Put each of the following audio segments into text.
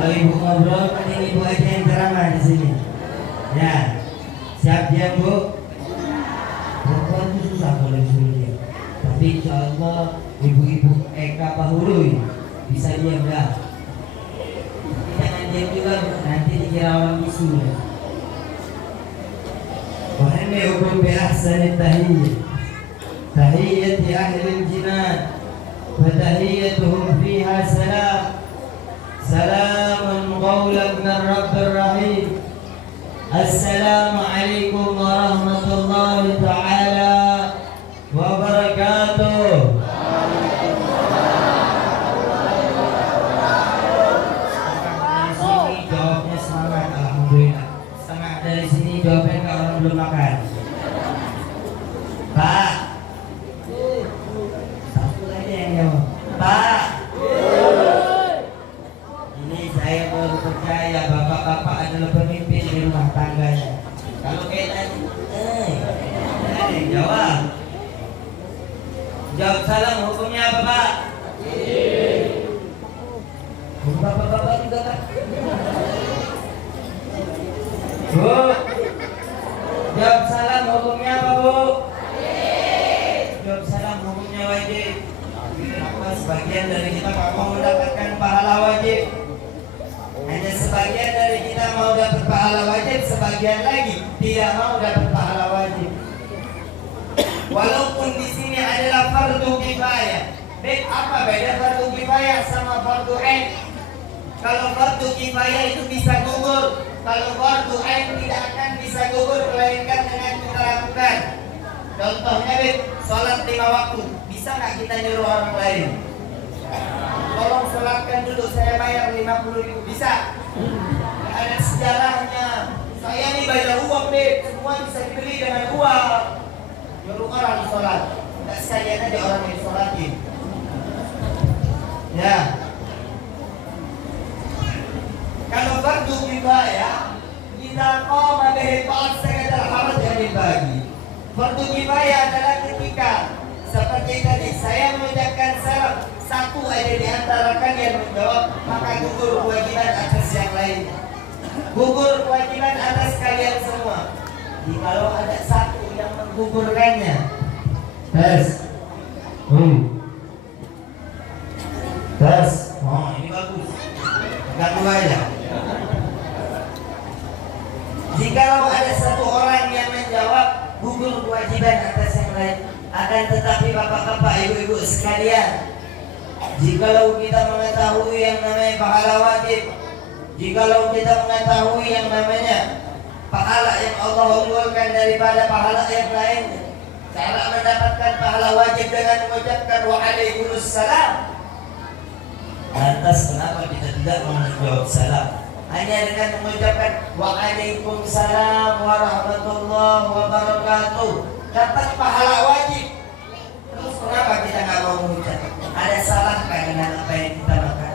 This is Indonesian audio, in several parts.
Kalau ibu ngobrol, mending ibu aja yang ceramah di sini. Ya, siap ya bu? Perempuan itu susah kalau disuruh dia. Tapi insya Allah ibu-ibu Eka Pahului bisa diam dah. Jangan diam juga, nanti dikira orang bisu. Wahai hukum bi'ahsani tahiyyah, tahiyyati ahlil jinan, wa tahiyyatuhum fiha salam. Salamun qawlan min Rabbir Rahim. Assalamualaikum warahmatullahi ta'ala wabarakatuh. Dari sini jawabnya semangat, alhamdulillah. Setengah dari sini jawabnya ke orang belum makan. Pak, satu lagi yang jawab. Pak, ini saya baru percaya bapak-bapak adalah pemimpin di rumah tangganya. Kalau kayak tadi, ada yang jawab. Jawab salam hukumnya apa Pak? Hukum bapak-bapak juga Pak. Bu, jawab salam hukumnya apa Bu? Jawab salam hukumnya wajib. Kenapa sebagian dari kita nggak mau mendapatkan pahala wajib? Hanya sebagian dari kita mau dapat pahala wajib, sebagian lagi tidak mau dapat pahala wajib. Walaupun di sini adalah fardu kifayah. Apa beda fardu kifayah sama fardu ain? Kalau fardu kifayah itu bisa gugur, kalau fardu ain tidak akan bisa gugur melainkan dengan kita lakukan. Contohnya sholat 5 waktu, bisa nggak kita nyuruh orang lain? Tolong sholatkan dulu, saya bayar 50.000, bisa? Nggak ada sejarahnya. Saya nih bayar uang semua bisa dibeli dengan uang. Nyuruh orang sholat, nggak sekalian aja orang yang sholatin. Ya. Kalau fardu kifayah, kita qama bihi fa'al sekadar haraj yang bagi. Fardu kifayah adalah ketika seperti tadi saya mengucapkan salam, satu ada di antara kalian menjawab, maka gugur kewajiban atas yang lain. Gugur kewajiban atas kalian semua. Jikalau ada satu yang menggugurkannya, tes, tes, oh ini bagus, agak dua ya. Jikalau ada satu orang yang menjawab, gugur kewajiban atas yang lain. Akan tetapi bapak-bapak, ibu-ibu sekalian, jikalau kita mengetahui yang namanya pahala wajib, jikalau kita mengetahui yang namanya pahala yang Allah unggulkan daripada pahala yang lain, cara mendapatkan pahala wajib dengan mengucapkan waalaikumsalam. Lantas kenapa kita tidak menjawab salam? Hanya dengan mengucapkan waalaikumsalam warahmatullahi wabarakatuh, dapat pahala wajib. Terus kenapa kita nggak mau mengucap? Ada salahkah dengan apa yang kita makan?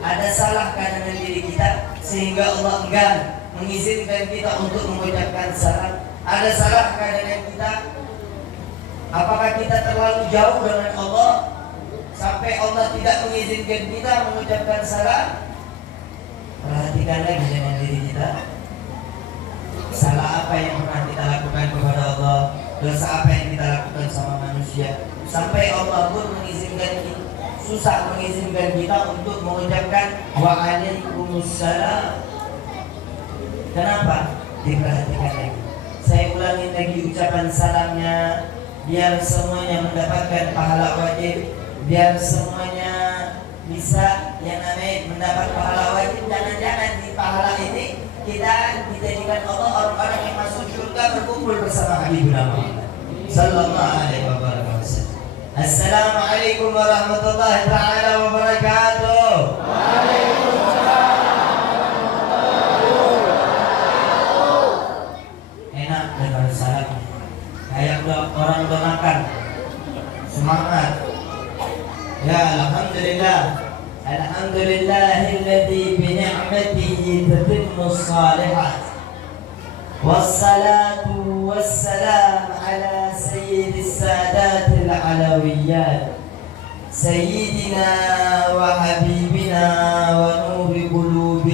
Ada salahkah dengan diri kita sehingga Allah enggan mengizinkan kita untuk mengucapkan salam? Ada salahkah dengan kita? Apakah kita terlalu jauh dengan Allah sampai Allah tidak mengizinkan kita mengucapkan salam? Perhatikan lagi dengan diri kita. Salah apa yang pernah kita lakukan kepada Allah? Dosa apa yang kita lakukan sama manusia? Sampai Allah pun mengizinkan kita, susah mengizinkan kita untuk mengucapkan waalaikumsalam. Kenapa? Diperhatikan lagi. Saya ulangi lagi ucapan salamnya, biar semuanya mendapatkan pahala wajib, biar semuanya bisa yang namanya mendapat pahala wajib. Jangan-jangan di pahala ini kita dijadikan Allah orang-orang yang masuk surga berkumpul bersama Habibullah Muhammad sallallahu alaihi wasallam. Assalamualaikum warahmatullahi taala wabarakatuh. Enak dengar salam. Kayak orang udah makan. Semangat. Ya, alhamdulillah. Alhamdulillahilladzi bi ni'matihi tatimmus shalihat. Wassalatu wassalam ala sayyidis sadatil alawiyat sayyidina wa habibina wa nuri qulubi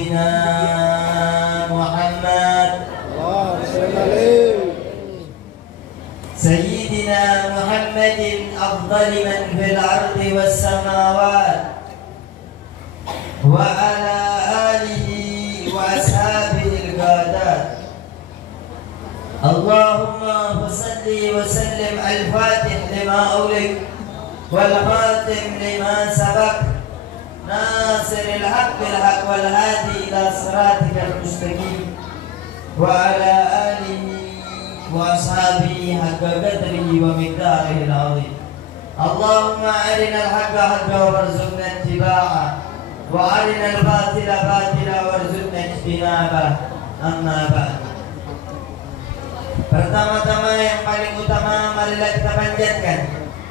محمد أفضل من في الأرض والسماوات وعلى آله وأصحابه القادات. اللهم صل وسلم الفاتح لما أغلق والخاتم لما سبق ناصر الحق بالحق والهادي إلى صراطك المستقيم وعلى آله وأصحابه حق قدره ومقداره العظيم. اللهم أرنا الحق حقا وارزقنا اتباعه وأرنا الباطل باطلا وارزقنا اجتنابه. أما بعد. Pertama-tama yang paling utama, marilah kita panjatkan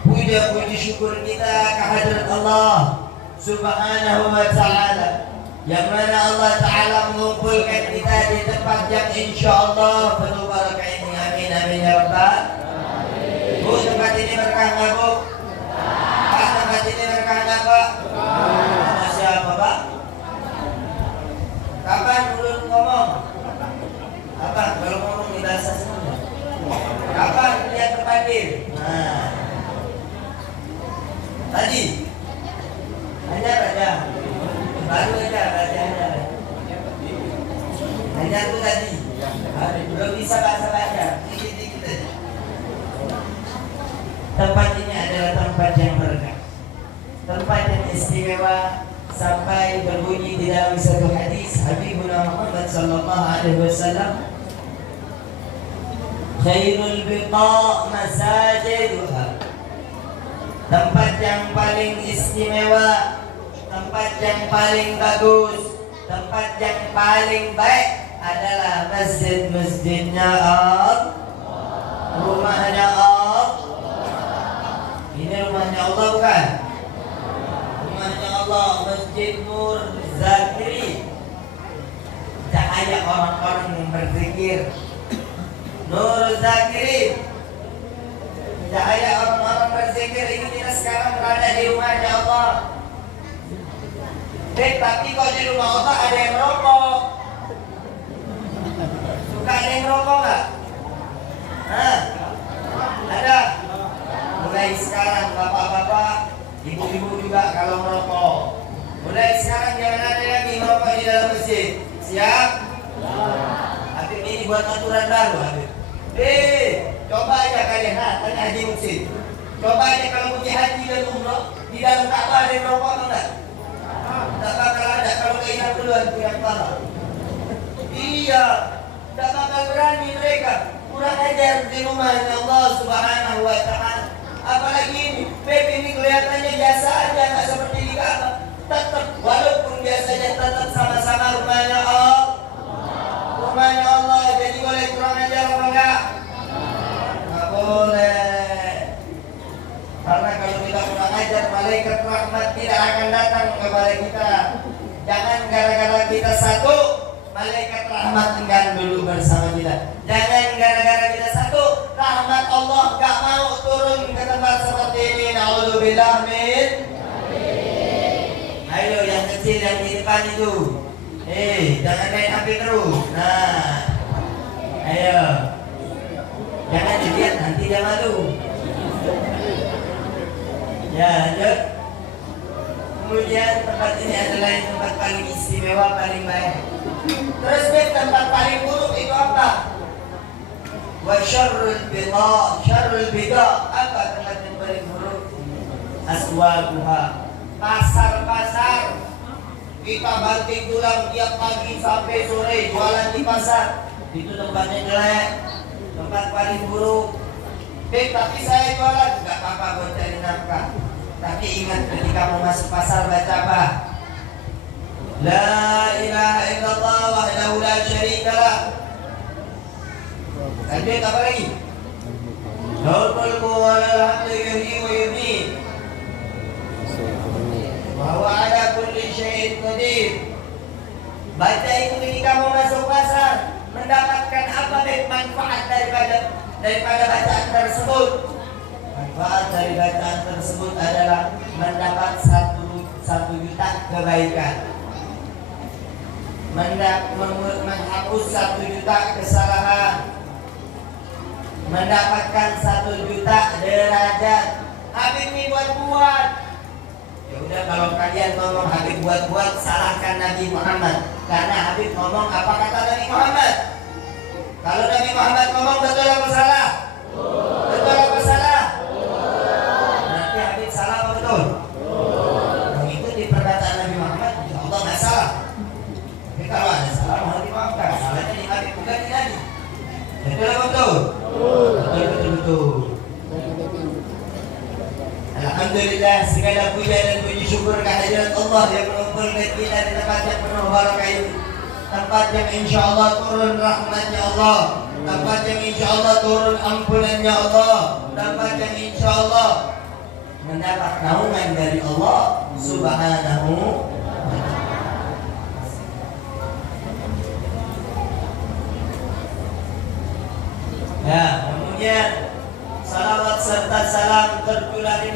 puja-puji syukur kita kehadirat Allah Subhanahu wa Ta'ala, yang mana Allah Ta'ala mengumpulkan kita di tempat yang insyaallah penuh barakah ini. Amin amin ya rabbal alamin. Bu, tempat ini berkah nggak bu? Pak, tempat ini berkah nggak pak? Nama siapa pak? Kapan ulun ngomong? Apa? Kalau ngomong di bahasa Sunda. Kapan lihat terpanggil? Nah, tadi hanya raja baru aja raja hanya itu tadi belum bisa baca dikit-dikit aja. Tempat ini adalah tempat yang berkah, tempat yang istimewa, sampai berbunyi di dalam satu hadis Habibuna Muhammad sallallahu alaihi wasallam, khairul biqa' masajiduha. Tempat yang paling istimewa, tempat yang paling bagus, tempat yang paling baik adalah masjid-masjidnya Allah, rumahnya Allah. Ini rumahnya Allah bukan? Rumahnya Allah, Masjid Nur Zakiri, cahaya orang-orang yang berzikir. Nur Zakiri, cahaya orang-orang berzikir. Ini kita sekarang berada di rumahnya Allah. Tapi kalau di rumah Allah ada yang merokok. Suka ada yang merokok nggak? Hah? Ada? Mulai sekarang bapak-bapak, ibu-ibu juga kalau merokok, mulai sekarang jangan ada lagi merokok di dalam masjid. Siap? Habib ini buat aturan baru, Habib. Coba aja kalian, tanya Haji Muksin. Coba aja kalau pergi haji dan umroh, di dalam Ka'bah ada yang merokok atau enggak? Tak bakal ada. Kalau keinginan duluan punya kepala. Iya, tak bakal berani mereka. Kurang ajar di rumahnya Allah Subhanahu wa Ta'ala. Apalagi ini, Beb ini kelihatannya biasa aja, nggak seperti di Ka'bah. Tetap, walaupun biasanya tetap sama-sama rumahnya Allah. Rumahnya Allah, jadi boleh kurang ajar apa enggak? Nggak boleh. Karena kalau kita kurang ajar, malaikat rahmat tidak akan datang kepada kita. Jangan gara-gara kita satu, malaikat rahmat enggan dulu bersama kita. Jangan gara-gara kita satu, rahmat Allah gak mau turun ke tempat seperti ini. Na'udzubillah min. Ayo yang kecil yang di depan itu, jangan main api terus. Nah, ayo, jangan dilihat nanti dia malu. Ya, lanjut. Kemudian tempat ini adalah yang tempat paling istimewa, paling baik. Terus tempat paling buruk itu apa? Wa syarrul bidha'. Syarrul bidha', apa tempat yang paling buruk? Aswaquha. Pasar-pasar. Kita banting tulang tiap pagi sampai sore jualan di pasar. Itu tempatnya jelek, tempat paling buruk. Tapi saya jualan, gak apa-apa buat cari nafkah. Tapi ingat ketika mau masuk pasar baca apa? La ilaha illallah wahdahu la syarikalah. Lanjut apa lagi? Lahul mulku wa lahul hamdu yuhyi wa yumiit. Wa huwa ala kulli syai'in qadir. Baca itu ketika mau masuk pasar, mendapatkan apa manfaat daripada bacaan tersebut? Manfaat dari bacaan tersebut adalah mendapat satu juta kebaikan, menghapus 1 juta kesalahan, mendapatkan 1 juta derajat. Habib ini buat-buat. Ya udah, kalau kalian ngomong Habib buat-buat, salahkan Nabi Muhammad. Karena Habib ngomong apa kata Nabi Muhammad. Kalau Nabi Muhammad ngomong betul apa salah? Betul apa salah? Nanti Habib salah apa betul? Mengikuti perkataan Nabi Muhammad, insya Allah nggak salah. Tapi kalau ada salah, mohon dimaafkan. Salahnya di Habib, bukan di Nabi. Betul apa betul? Betul. Alhamdulillah, segala puja dan puji syukur kehadirat Allah yang mengumpulkan kita di tempat yang penuh barakah ini. Tempat yang insya Allah turun rahmatnya Allah, tempat yang insya Allah turun ampunannya Allah, tempat yang insya Allah mendapat naungan dari Allah Subhanahu wa ta'ala. Ya, kemudian salawat serta salam tercurah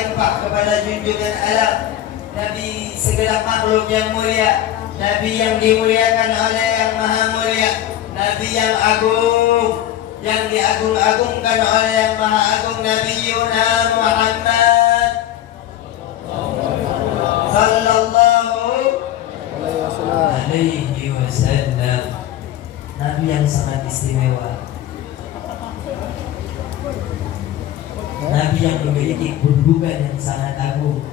limpah kepada junjungan alam Nabi segenap makhluk yang mulia, Nabi yang dimuliakan oleh yang maha mulia, Nabi yang agung, yang diagung-agungkan oleh yang maha agung, Nabi Yuna Muhammad sallallahu alaihi wasallam. Nabi yang sangat istimewa, Nabi yang memiliki kedudukan yang sangat agung.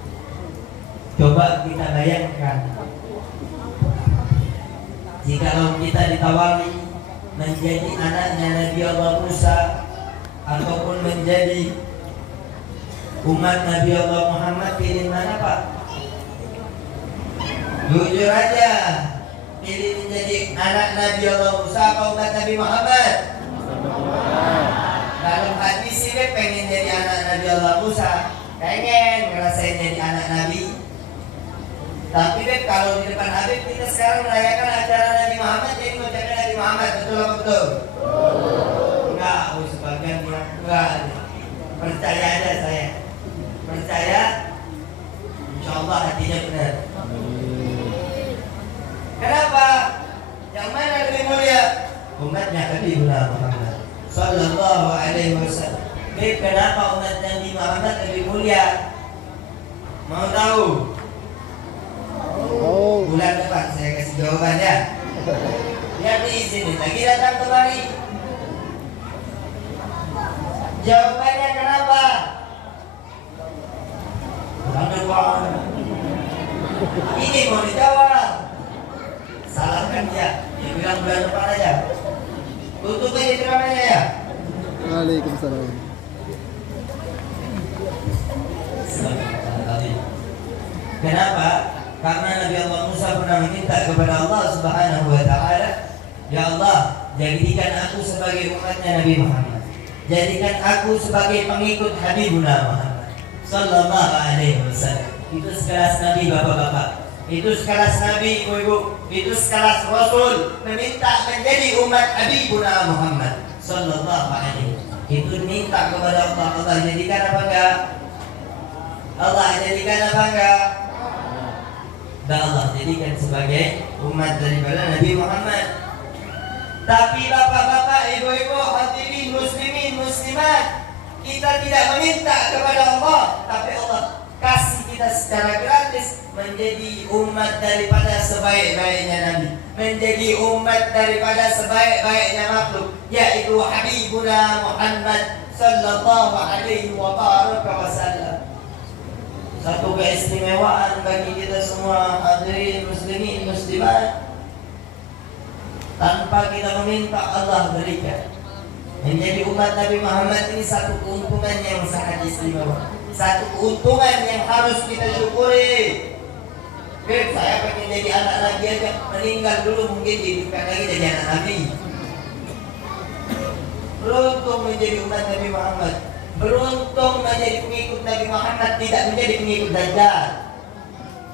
Coba kita bayangkan, jikalau kita ditawari menjadi anaknya Nabi Allah Musa ataupun menjadi umat Nabi Allah Muhammad, pilih mana Pak? Jujur aja, pilih menjadi anak Nabi Allah Musa atau umat Nabi Muhammad? Dalam hati sih pengen jadi anak Nabi Allah Musa, pengen ngerasain jadi anak Nabi. Tapi kalau di depan Habib kita sekarang merayakan acara Nabi Muhammad, jadi mengucapkan Nabi Muhammad, betul apa betul? Enggak, sebagian bilang enggak. Percaya aja saya, percaya, insya Allah hatinya benar. Kenapa? Yang mana lebih mulia? Umatnya Nabi Muhammad sallallahu alaihi wasallam. Kenapa umat Nabi Muhammad lebih mulia? Mau tahu? Bulan depan saya kasih jawabannya. Lihat di sini, lagi datang kemari. Jawabannya kenapa? Bulan depan. Ini mau dijawab. Salahkan dia. Dia bilang bulan depan aja. Tutup aja ceramahnya ya. Waalaikumsalam. Kenapa? Karena Nabi Allah Musa pernah meminta kepada Allah Subhanahu wa ta'ala, ya Allah, jadikan aku sebagai umatnya Nabi Muhammad, jadikan aku sebagai pengikut Habibuna Muhammad sallallahu alaihi wasallam. Itu sekelas Nabi bapak-bapak, itu sekelas Nabi ibu-ibu, itu sekelas Rasul meminta menjadi umat Habibuna Muhammad sallallahu alaihi wasallam. Itu minta kepada Allah, Allah jadikan apa enggak? Allah jadikan apa enggak? Dan Allah jadikan sebagai umat daripada Nabi Muhammad. Tapi bapak-bapak, ibu-ibu, hadirin muslimin, muslimat, kita tidak meminta kepada Allah, tapi Allah kasih kita secara gratis menjadi umat daripada sebaik-baiknya Nabi, menjadi umat daripada sebaik-baiknya makhluk, yaitu Habibuna Muhammad sallallahu alaihi wasallam. Satu keistimewaan bagi kita semua, hadirin muslimin muslimat, tanpa kita meminta Allah berikan. Menjadi umat Nabi Muhammad ini satu keuntungan yang sangat istimewa, satu keuntungan yang harus kita syukuri. Saya pengen jadi anak Nabi aja, meninggal dulu mungkin dihidupkan lagi jadi anak Nabi. Beruntung menjadi umat Nabi Muhammad, beruntung menjadi pengikut Nabi Muhammad, tidak menjadi pengikut Dajjal,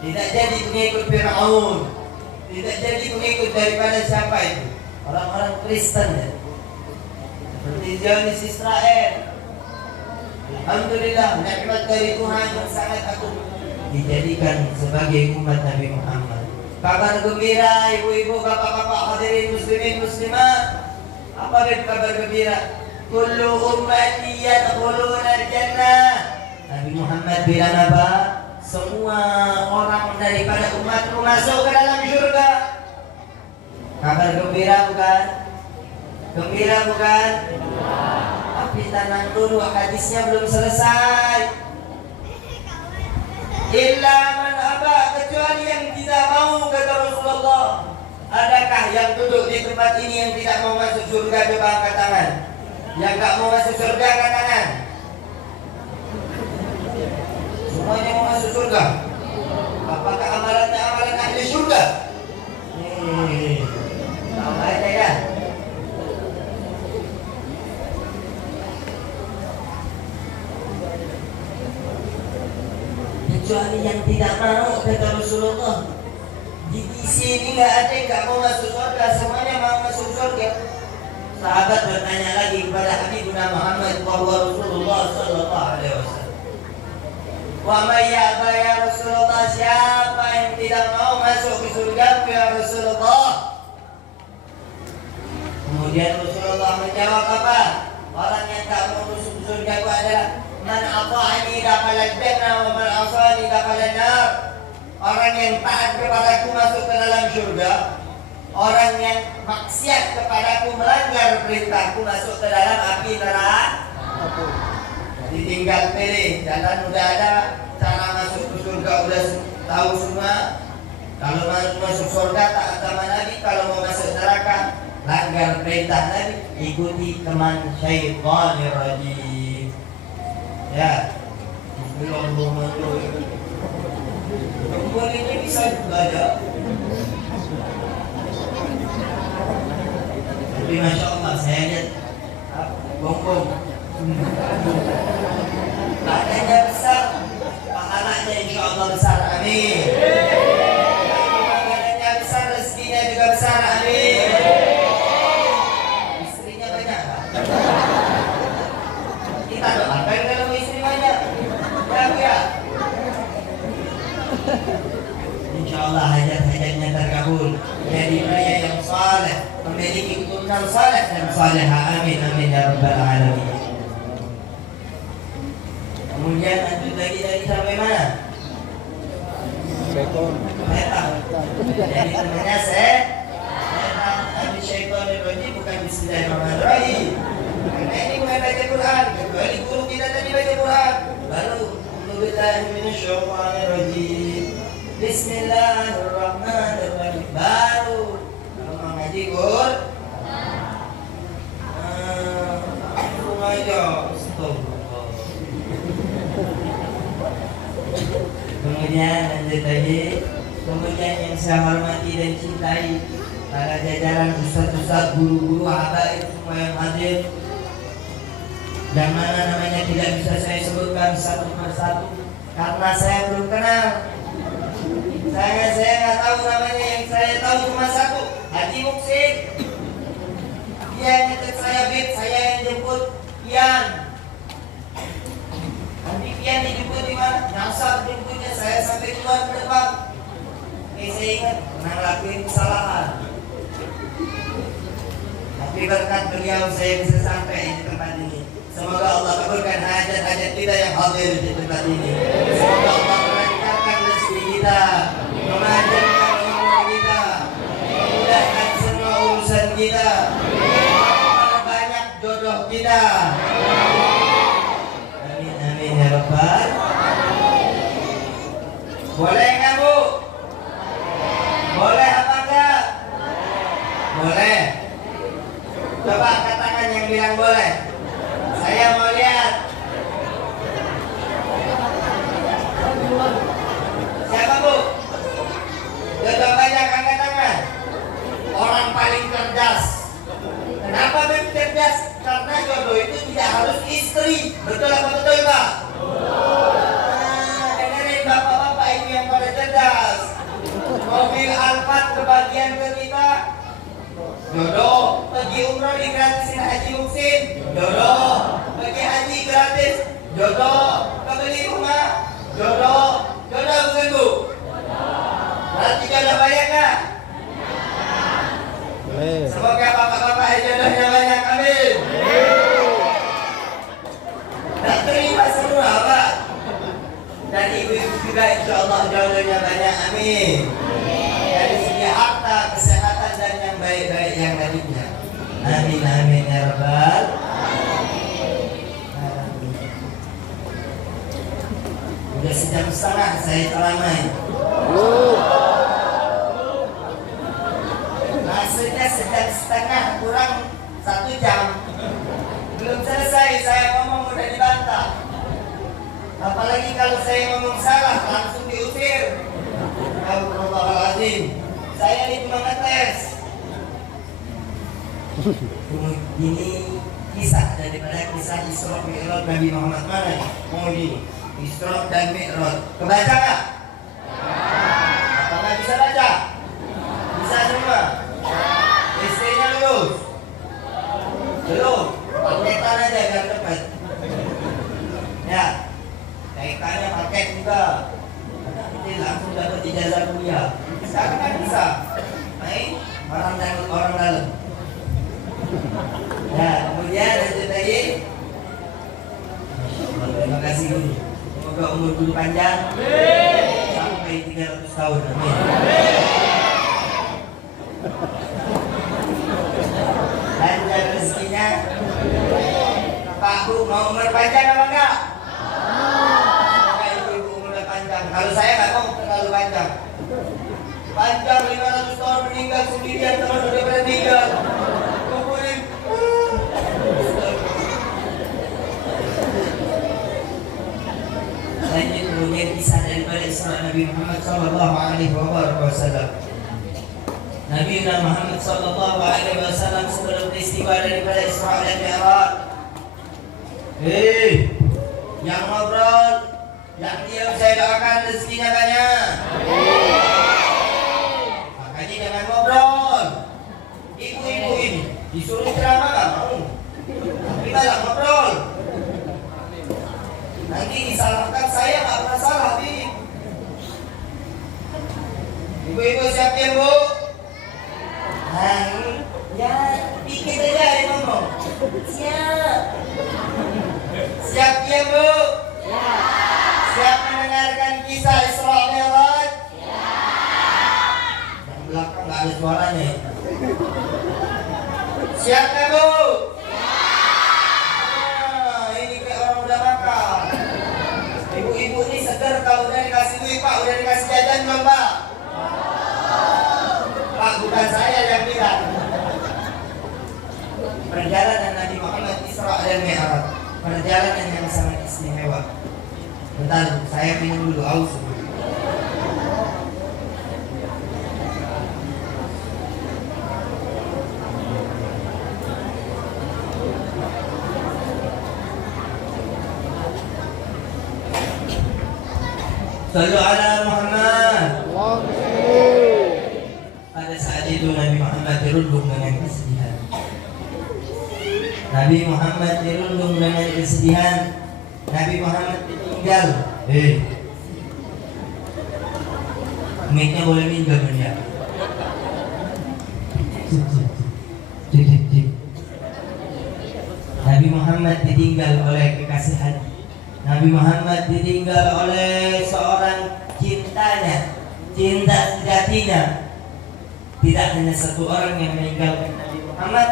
tidak jadi pengikut Fir'aun, tidak jadi pengikut daripada siapa itu? Orang-orang Kristen ya, seperti Zionis Israel. Alhamdulillah, nikmat dari Tuhan yang sangat agung, dijadikan sebagai umat Nabi Muhammad. Kabar gembira ibu-ibu, bapak-bapak, hadirin muslimin muslimat. Apa kabar gembira? kullu ummati yadkhuluna jannah. Nabi Muhammad bilang apa? Semua orang daripada umatku masuk ke dalam surga. Kabar gembira bukan? Gembira bukan? Tapi tenang dulu, hadisnya belum selesai. Illa man aba, kecuali yang tidak mau, kata Rasulullah. Adakah yang duduk di tempat ini yang tidak mau masuk surga? Coba angkat tangan. Yang tak mau masuk surga, angkat tangan. Semuanya mau masuk surga. Apakah amalannya amalan ahli surga? Tahu aja ya. Kecuali yang tidak mau, kata Rasulullah. Di sini nggak ada yang nggak mau masuk surga, semuanya mau masuk surga. Sahabat bertanya lagi kepada Habibuna Muhammad wa Rasulullah sallallahu alaihi wasallam. Wa may ya'ba ya Rasulullah, siapa yang tidak mau masuk ke surga ya Rasulullah? Kemudian Rasulullah menjawab apa? Orang yang tak mau masuk surga itu adalah man ata'ani dakhala jannah wa man asani dakhala nar. Orang yang taat kepadaku masuk ke dalam surga. Orang yang maksiat kepadaku, melanggar perintahku, masuk ke dalam api neraka. Ditinggal pilih, jalan udah ada, cara masuk ke surga udah tahu semua. Kalau masuk surga taat sama Nabi, kalau mau masuk neraka langgar perintah Nabi, ikuti teman syaitanir rajim. Ya, Bismillahirrahmanirrahim. Perempuan ini bisa juga ada. Tapi Masya Allah, saya lihat bongbong badannya besar, pahalanya insya Allah besar, amin. Badannya besar, rezekinya juga besar, amin. Istrinya banyak. Kita doakan kalau istri banyak, ya. Insya Allah hajat-hajatnya terkabul. Jadi pria yang saleh, memiliki keturunan saleh dan saleha, amin amin ya rabbal alamin. Kemudian lanjut lagi dari sampai mana? Syaitan. Jadi temannya setan. Tapi syaitan itu bukan bismillahirrahmanirrahim. Karena ini bukan baca Quran. Kecuali guru kita tadi baca Quran. Baru A'udzubillahi minasyaitonirrajim. Bismillahirrahmanirrahim. Baru kalau mau ngaji Quran. Langsung aja. Astagfirullah. Kemudian lanjut lagi. Kemudian yang saya hormati dan cintai para jajaran ustaz-ustaz, guru-guru, habaib semua yang hadir, dan mana namanya tidak bisa saya sebutkan satu persatu karena saya belum kenal. Saya nggak tahu namanya, yang saya tahu cuma satu, Haji Muksin. Dia yang nyetir saya bib, saya yang jemput Pian. Nanti Pian dijemput di mana? Nasab jemputnya, saya sampai keluar ke depan. Saya ingat pernah lakuin kesalahan, tapi berkat beliau saya bisa sampai di tempat ini. Semoga Allah kabulkan hajat-hajat kita yang hadir di tempat ini. Semoga Allah melancarkan rezeki kita, memanjangkan umur kita, memudahkan semua urusan kita, memperbanyak jodoh kita. Amin amin ya rabbal. Boleh nggak Bu? Boleh apa enggak? Boleh. Coba angkat tangan yang bilang boleh. Saya mau lihat. Siapa Bu? Jodoh banyak, angkat tangan. Orang paling cerdas. Kenapa Beb cerdas? Karena jodoh itu tidak harus istri. Betul apa betul Pak? Dengerin bapak-bapak itu yang pada cerdas. Mobil Alphard kebagian ke kita, jodoh. Pergi umroh digratisin Haji Muksin, jodoh. Pergi haji gratis, jodoh. Kebeli rumah, jodoh. Jodoh bukan Bu? Nanti jodoh banyak nggak? Semoga bapak-bapak jodohnya banyak, amin. Allah jodohnya banyak, amin. Dari segi harta, kesehatan dan yang baik-baik yang lainnya. Amin amin ya rabbal alamin. Udah sejam setengah saya ceramah. Maksudnya sejam setengah kurang 1 jam. Belum selesai saya ngomong udah dibantah. Apalagi kalau saya ngomong salah langsung diusir. Astagfirullahaladzim. Saya ini cuma ngetes. Ini kisah daripada kisah Isra Mi'raj Nabi Muhammad mana? Mau ini Isra dan Mi'raj. Kebaca nggak? Apa nggak bisa baca? Bisa semua? SD-nya lulus? Belum? Paketan aja biar cepat. Ya. TK-nya paket juga. Nanti langsung dapat ijazah kuliah. Sekarang kan bisa. Main orang dalam. Ya, kemudian lanjut lagi. Terima kasih guru. Semoga umur guru panjang sampai 300 tahun. Amin. Lanjut rezekinya. Pak Bu mau umur panjang apa enggak? Kalau saya nggak mau terlalu panjang. Panjang 500 tahun meninggal sendirian terus udah meninggal. Kuburin. Lanjut kemudian kisah daripada Isra Nabi Muhammad sallallahu alaihi wasallam. Nabi Muhammad sallallahu alaihi wasallam sebelum peristiwa daripada Isra dan Mi'raj. Yang ngobrol, yang diam saya doakan rezekinya banyak. Makanya jangan ngobrol. Ibu-ibu ini disuruh ceramah nggak mau, tapi malah ngobrol. Nanti disalahkan saya nggak pernah salah, Bi. Ibu-ibu siap ya Bu? Ya dikit aja yang ngomong. Siap. Siap ya Bu? Siap mendengarkan kisah Isra Mi'raj? Yang belakang nggak ada suaranya. Siap ya Bu? Ini kayak orang udah makan. Ibu-ibu ini seger kalau udah dikasih duit Pak, udah dikasih jajan belum Pak? Pak, bukan saya yang bilang. Perjalanan Nabi Muhammad Isra dan Mi'raj, perjalanan yang sangat istimewa. Bentar, saya minum dulu aus. Sallu ala Muhammad. Pada saat itu Nabi Muhammad dirundung dengan kesedihan. Nabi Muhammad dirundung dengan kesedihan. Nabi Muhammad ditinggal. Mic-nya boleh minjem ya. Nabi Muhammad ditinggal oleh kekasih hati. Nabi Muhammad ditinggal oleh seorang cintanya, cinta sejatinya. Tidak hanya satu orang yang meninggalkan Nabi Muhammad.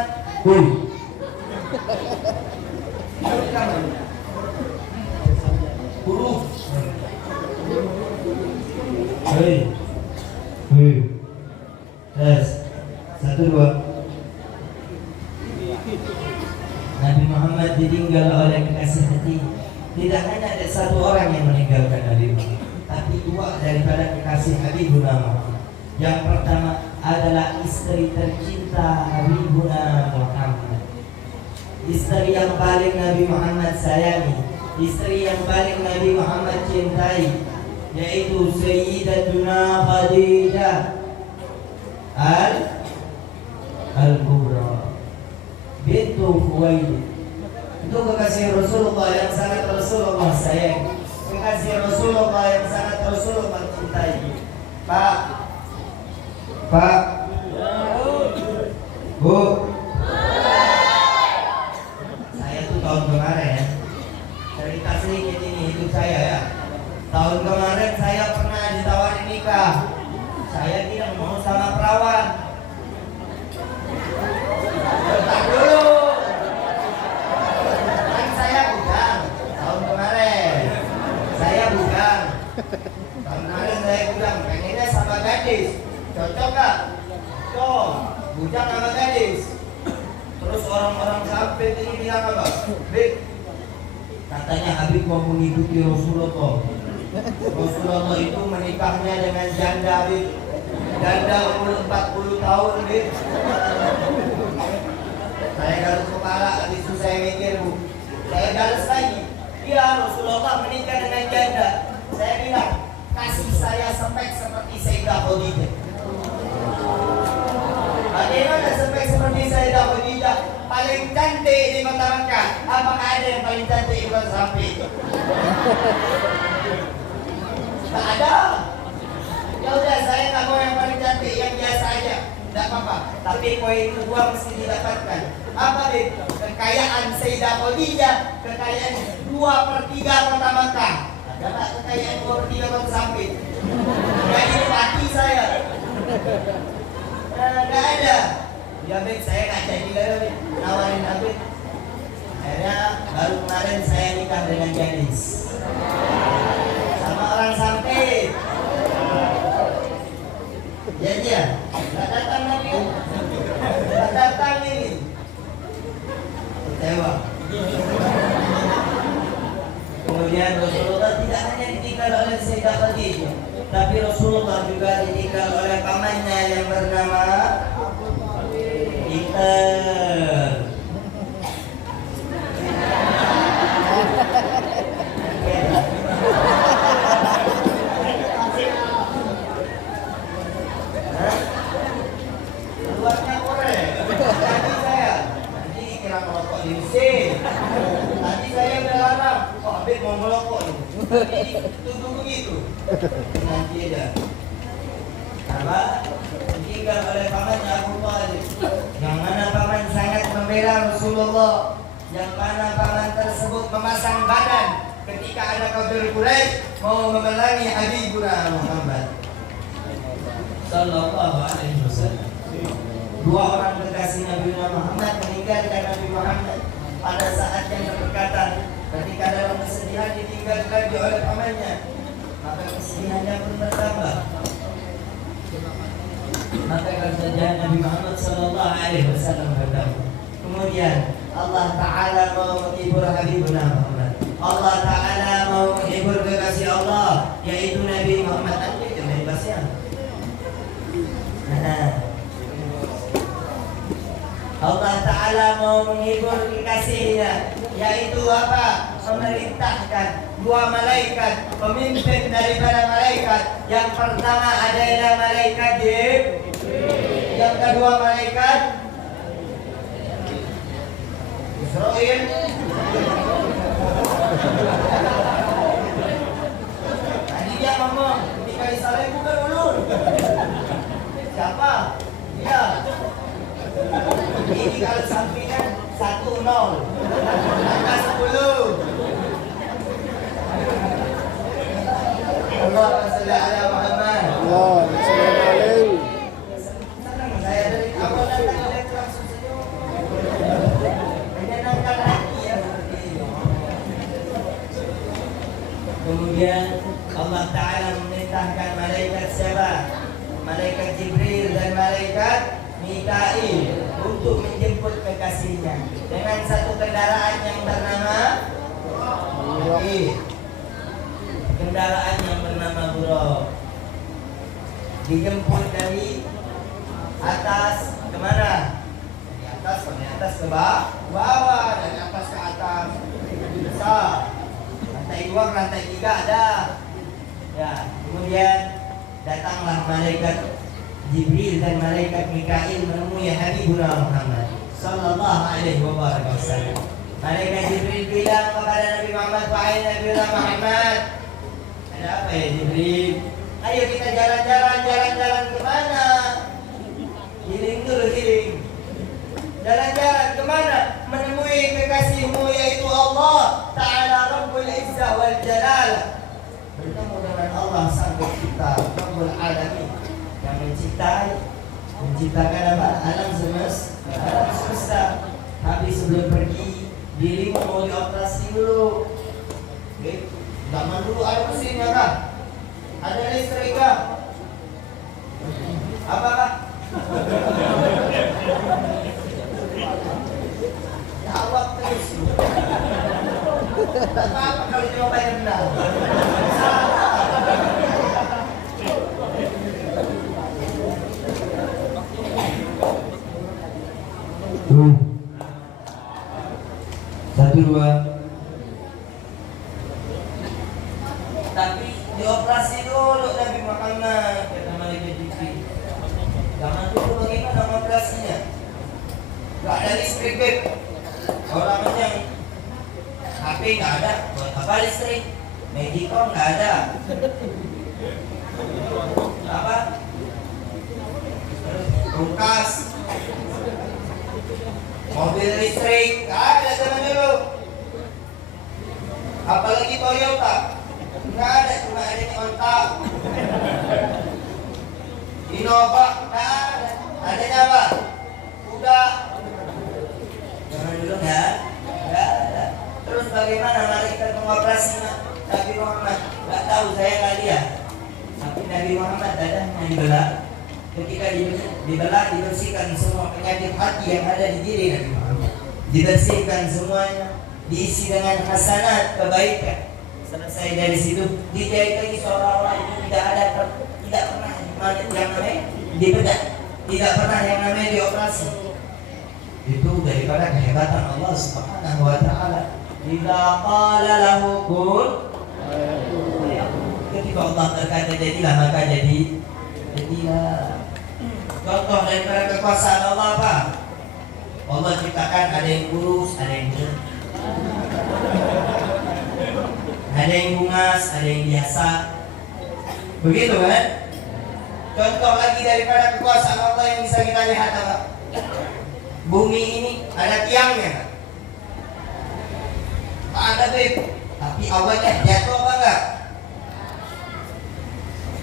Tes 1 2. Nabi Muhammad ditinggal oleh kekasih hati. Tidak hanya ada satu orang yang meninggalkan Nabi Muhammad, tapi 2 daripada kekasih Habibuna Muhammad. Yang pertama adalah istri tercinta Habibuna Muhammad, istri yang paling Nabi Muhammad sayangi, istri yang paling Nabi Muhammad cintai, yaitu Sayyidatuna Khadijah Al-Kubra bintu Khuwailid. Itu kekasih Rasulullah yang sangat Rasulullah sayang, kekasih Rasulullah yang sangat Rasulullah cintai. Pak, Bu, saya tuh tahun kemarin ya, cerita sedikit ini hidup saya ya. Tahun kemarin saya pernah Mekah. Saya tidak mau sama perawan. Bentar dulu. Kan saya bukan tahun kemarin. Saya bukan. Tahun kemarin saya bukan. Pengennya sama gadis. Cocok gak? Cocok. Bujang sama gadis. Terus orang-orang sampai ini bilang apa? Bik, katanya Habib mau mengikuti Rasulullah. Rasulullah itu menikahnya dengan janda, Bik. Janda umur 40 tahun, Bik. Saya garuk kepala, habis itu saya mikir, Bu. Saya garis lagi. Iya, Rasulullah menikah dengan janda. Saya bilang, kasih saya spek seperti Sayyidah Khadijah. Bagaimana spek seperti Sayyidah Khadijah? Paling cantik di kota Mekah. Apakah ada yang paling cantik di kota Samping? Tak ada. Ya udah, saya tak mau yang paling cantik, yang biasa aja. Tidak apa-apa. Tapi poin kedua mesti didapatkan. Apa deh? Kekayaan Sayyidah Khadijah, kekayaan 2/3 kota Mekah. Ada tak kekayaan 2/3 kota Samping? Jadi mati saya. Nggak ada. Ya Bik, saya nggak jadi lagi nawarin Habib. Akhirnya baru kemarin saya nikah dengan gadis sama orang Samping. Jadi ya, nggak datang lagi. Nggak datang ini. Kecewa. Kemudian Rasulullah tidak hanya ditinggal oleh Sayyidah Khadijah, tapi Rasulullah juga ditinggal oleh pamannya yang bernama Peter. Luarnya korek. Tadi saya, nanti kira merokok di mesin. Tadi saya udah larang, kok Habib mau merokok nih. Tapi tunggu begitu. Nanti aja. Apa? Tinggal oleh pamannya Abu Thalib. Yang mana paman sangat membela Rasulullah. Yang mana paman tersebut memasang badan ketika ada kaum Quraisy mau memerangi Habibuna Muhammad Sallallahu Alaihi Wasallam. Dua orang kekasih Nabi Muhammad meninggalkan Nabi Muhammad pada saat yang berdekatan. Ketika dalam kesedihan ditinggalkan oleh pamannya, maka kesedihannya pun bertambah. Maka kesedihan Nabi Muhammad Sallallahu Alaihi Wasallam bertambah. Kemudian Allah Ta'ala mau menghibur Habibuna Muhammad. Allah Ta'ala mau menghibur kekasih Allah, yaitu Nabi Muhammad. Nanti itu bebasnya. Allah Ta'ala mau menghibur kekasihnya, yaitu apa? Memerintahkan dua malaikat, pemimpin daripada malaikat. Yang pertama adalah malaikat Jibril, yang kedua malaikat Israel. Tadi dia ngomong ketika Israel bukan ulun. Siapa? Dia. Ini kalau sampingan 1-0, angka 10. Allahumma shalli ala Muhammad. Allahumma shalli alaihi. Senang saya dari awal datang lihat langsung senyum. Menyenangkan hati ya. Kemudian Allah Ta'ala memerintahkan malaikat siapa? Malaikat Jibril dan malaikat Mikail untuk menjemput kekasihnya dengan satu kendaraan yang bernama kendaraan yang bernama Buraq. Dijemput dari atas kemana? Dari atas ke bawah, dari atas ke atas. Besar. Lantai 2, lantai 3 ada. Ya, kemudian datanglah malaikat Jibril dan malaikat Mikail menemui Habibuna Muhammad Sallallahu Alaihi Wasallam. Malaikat Jibril bilang kepada Nabi Muhammad, wahai Nabi Muhammad, ada apa ya Jibril? Ayo kita jalan-jalan kemana? Giling dulu, giling. Jalan-jalan kemana? Menemui kekasihmu yaitu Allah Ta'ala Rabbul Izzah wal Jalal. Bertemu dengan Allah sang pencipta. Rabbul Alamin yang menciptakan apa? Alam semesta. Tapi sebelum pergi, dirimu mau dioperasi dulu. Oke, zaman dulu ada mesinnya kah? Ada listrik kah? Apakah? Jawab terus. Tak apa kalau jawabannya benar. Salah. Satu dua. Tapi dioperasi dulu Nabi Muhammad kata Malaikat Jibril. Zaman dulu bagaimana operasinya? Gak ada listrik, Beb. Orang macam HP gak ada, buat apa listrik? Medicom gak ada. Apa? Kulkas, mobil listrik gak ada zaman dulu. Apalagi Toyota gak ada, cuma ada Honda. Innova gak ada. Adanya apa? Kuda. Zaman dulu gak ada. Terus bagaimana malaikat mengoperasi Nabi Muhammad? Gak tahu, saya gak lihat. Tapi Nabi Muhammad dadahnya dibelah. Ketika dibelah, dibersihkan semua penyakit hati yang ada di diri Nabi Muhammad. Dibersihkan semuanya, diisi dengan hasanat, kebaikan. Selesai dari situ, dijahit lagi seolah-olah itu tidak pernah yang namanya dibedah, tidak pernah yang namanya dioperasi. Itu daripada kehebatan Allah Subhanahu wa Ta'ala. Idza qala lahu kun, ketika Allah berkata jadilah, maka jadilah. Contoh daripada kekuasaan Allah apa? Allah ciptakan ada yang kurus, ada yang berat, ada yang bungas, ada yang biasa. Begitu kan? Contoh lagi daripada kekuasaan Allah yang bisa kita lihat apa? Bumi ini ada tiangnya. Tak ada, Beb. Tapi awalnya jatuh apa enggak?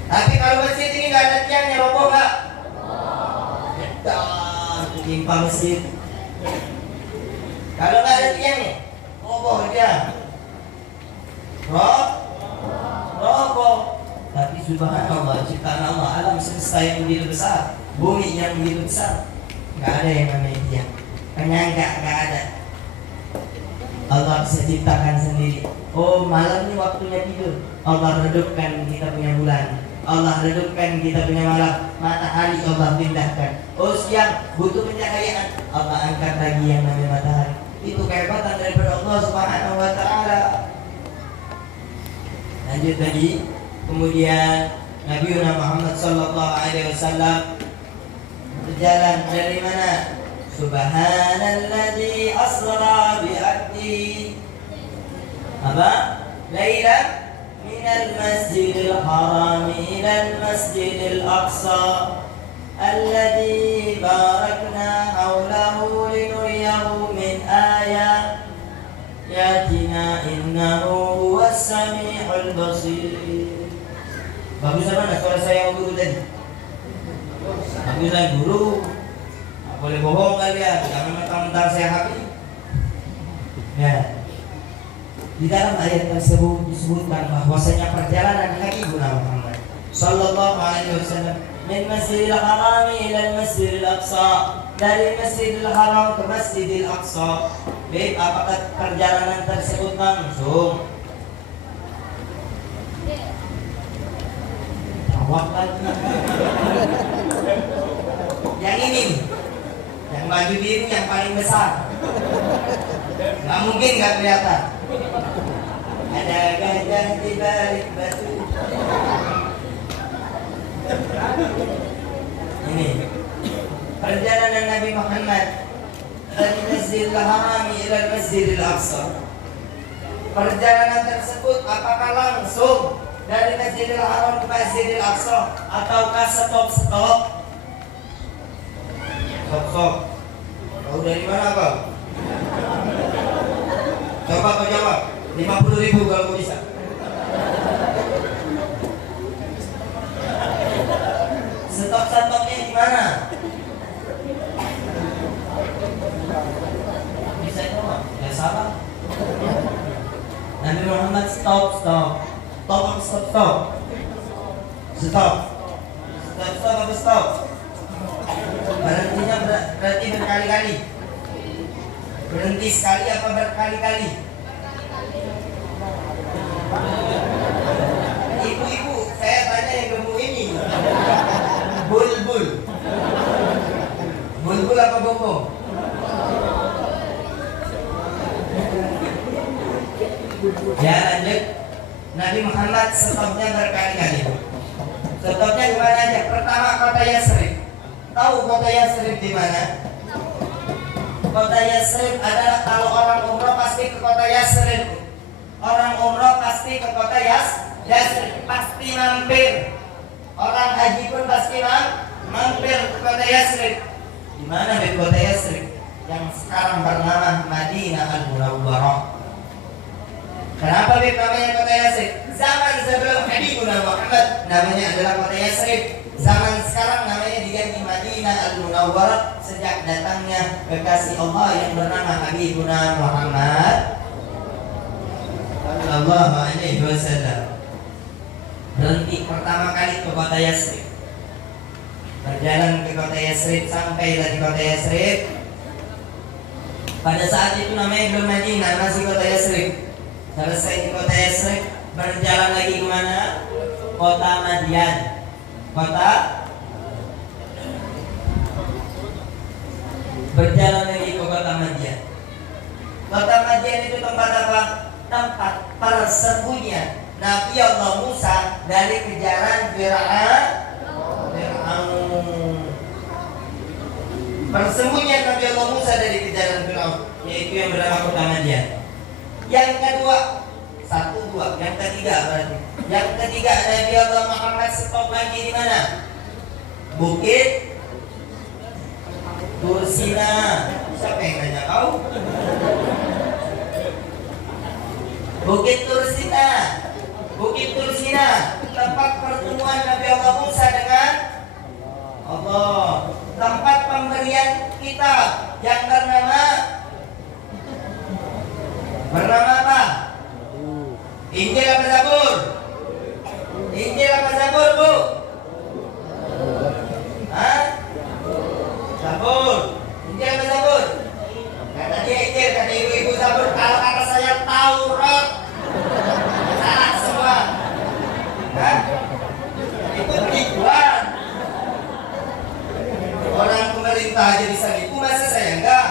Tapi kalau masjid ini enggak ada tiangnya, roboh enggak? Timpa masjid. Kalau enggak ada tiangnya, roboh dia. Roboh. Tapi subhanallah, ciptaan Allah, alam semesta yang begitu besar, bumi yang begitu besar, enggak ada yang namanya tiang. Penyangga enggak ada. Allah bisa ciptakan sendiri. Oh, malam ini waktunya tidur, Allah redupkan kita punya bulan, Allah redupkan kita punya malam. Matahari Allah pindahkan. Oh, siang butuh pencahayaan, Allah angkat lagi yang namanya matahari. Itu kehebatan daripada Allah Subhanahu wa Ta'ala. Lanjut lagi. Kemudian Nabi Muhammad sallallahu alaihi wasallam berjalan dari mana? Subhanalladzi asra bi 'abdi apa? Laila minal masjidil haram ila al masjidil aqsa alladzi barakna hawlahu linuriyahu min ayatina innahu huwas samiul basir. Bagus mana suara saya yang guru tadi? Bagusan guru. Boleh bohong kalian, jangan mentang-mentang saya hakim. Ya. Di dalam ayat tersebut disebutkan bahwasanya perjalanan Nabi Muhammad sallallahu alaihi wasallam min Masjidil Haram ila Masjidil Aqsa, dari Masjidil Haram ke Masjidil Aqsa. Baik, apakah perjalanan tersebut langsung? Jawab lagi. Yang ini nih, yang baju biru yang paling besar. Gak mungkin gak kelihatan. Ada gajah di balik batu. Ini perjalanan Nabi Muhammad dari Masjidil Haram ila Masjidil Aqsa. Perjalanan tersebut apakah langsung dari Masjidil Haram ke Masjidil Aqsa ataukah stop-stop? Stop. Tahu dari mana, Bang? Coba kau jawab. 50.000 kalau kau bisa. Nabi Muhammad stop. Stop. Berhentinya berarti berkali-kali. Berhenti sekali apa berkali-kali? Ibu-ibu, saya tanya yang gemuk ini. Bulbul apa bombong? Ya lanjut. Nabi Muhammad stopnya berkali-kali. Stopnya di mana aja? Pertama kota Yasrib. Tahu kota Yasrib di mana? Kota Yasrib adalah kalau orang umroh pasti ke kota Yasrib. Orang umroh pasti ke kota Yasrib, pasti mampir. Orang haji pun pasti mampir ke kota Yasrib. Di mana di kota Yasrib? Yang sekarang bernama Madinah Al-Munawwarah. Kenapa namanya kota Yasrib? Zaman sebelum Habibuna Muhammad namanya adalah kota Yasrib. Zaman sekarang namanya diganti Madinah Al-Munawwarah sejak datangnya kekasih Allah yang bernama Habibuna Muhammad sallallahu alaihi wasallam. Berhenti pertama kali ke kota Yasrib. Berjalan ke kota Yasrib, sampai di kota Yasrib. Pada saat itu namanya belum Madinah, masih kota Yasrib. Selesai di kota Yasrib, berjalan lagi ke mana? Kota Madian. Berjalan lagi ke kota Madian. Kota Madian itu tempat apa? Tempat persembunyian Nabi Allah Musa dari kejaran Fir'aun. Persembunyian Nabi Allah Musa dari kejaran Fir'aun, yaitu yang bernama kota Madian. Yang kedua, yang ketiga berarti. Yang ketiga Nabi Allah Muhammad stop lagi di mana? Bukit Tursina. Siapa yang nanya kau? Bukit Tursina, tempat pertemuan Nabi Allah Musa dengan Allah, tempat pemberian kitab yang bernama apa? Injil apa Zabur? Bu? Hah? Zabur. Injil apa Zabur? Kata dia Injil, kata ibu-ibu Zabur. Kalau kata saya Taurat, salah semua. Hah? Itu penipuan. Orang pemerintah aja bisa nipu, masa saya enggak?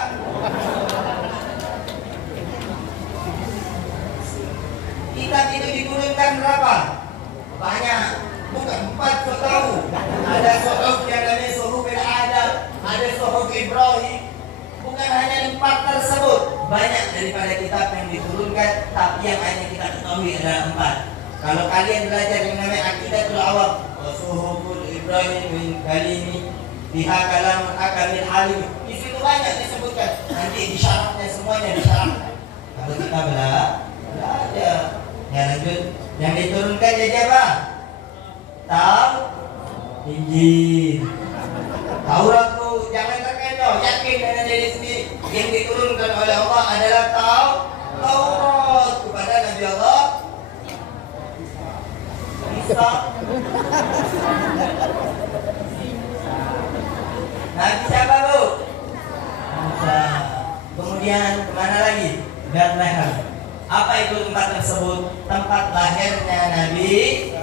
Kitab itu diturunkan berapa? Banyak. Bukan 4, kau tahu. Ada Suhuf yang namanya Suhuf Adam, ada Suhuf Ibrahim. Bukan hanya 4 tersebut. Banyak daripada kitab yang diturunkan, tapi yang hanya kita ketahui adalah 4. Kalau kalian belajar yang namanya Aqidatul Awam, Suhuful Ibrahim bin Kalimi, Biha Kalam Akamil Halim, di situ banyak disebutkan. Nanti di syaratnya semuanya disyaratkan. Kalau kita belajar. Ya lanjut. Yang diturunkan jadi apa? Injil. Taurat tuh jangan terkecoh, yakin dengan diri sendiri. Yang diturunkan oleh Allah adalah Taurat kepada Nabi Allah Isa. Nabi siapa bu? Musa. Kemudian kemana lagi? Bethlehem. Apa itu tempat tersebut? Tempat lahirnya Nabi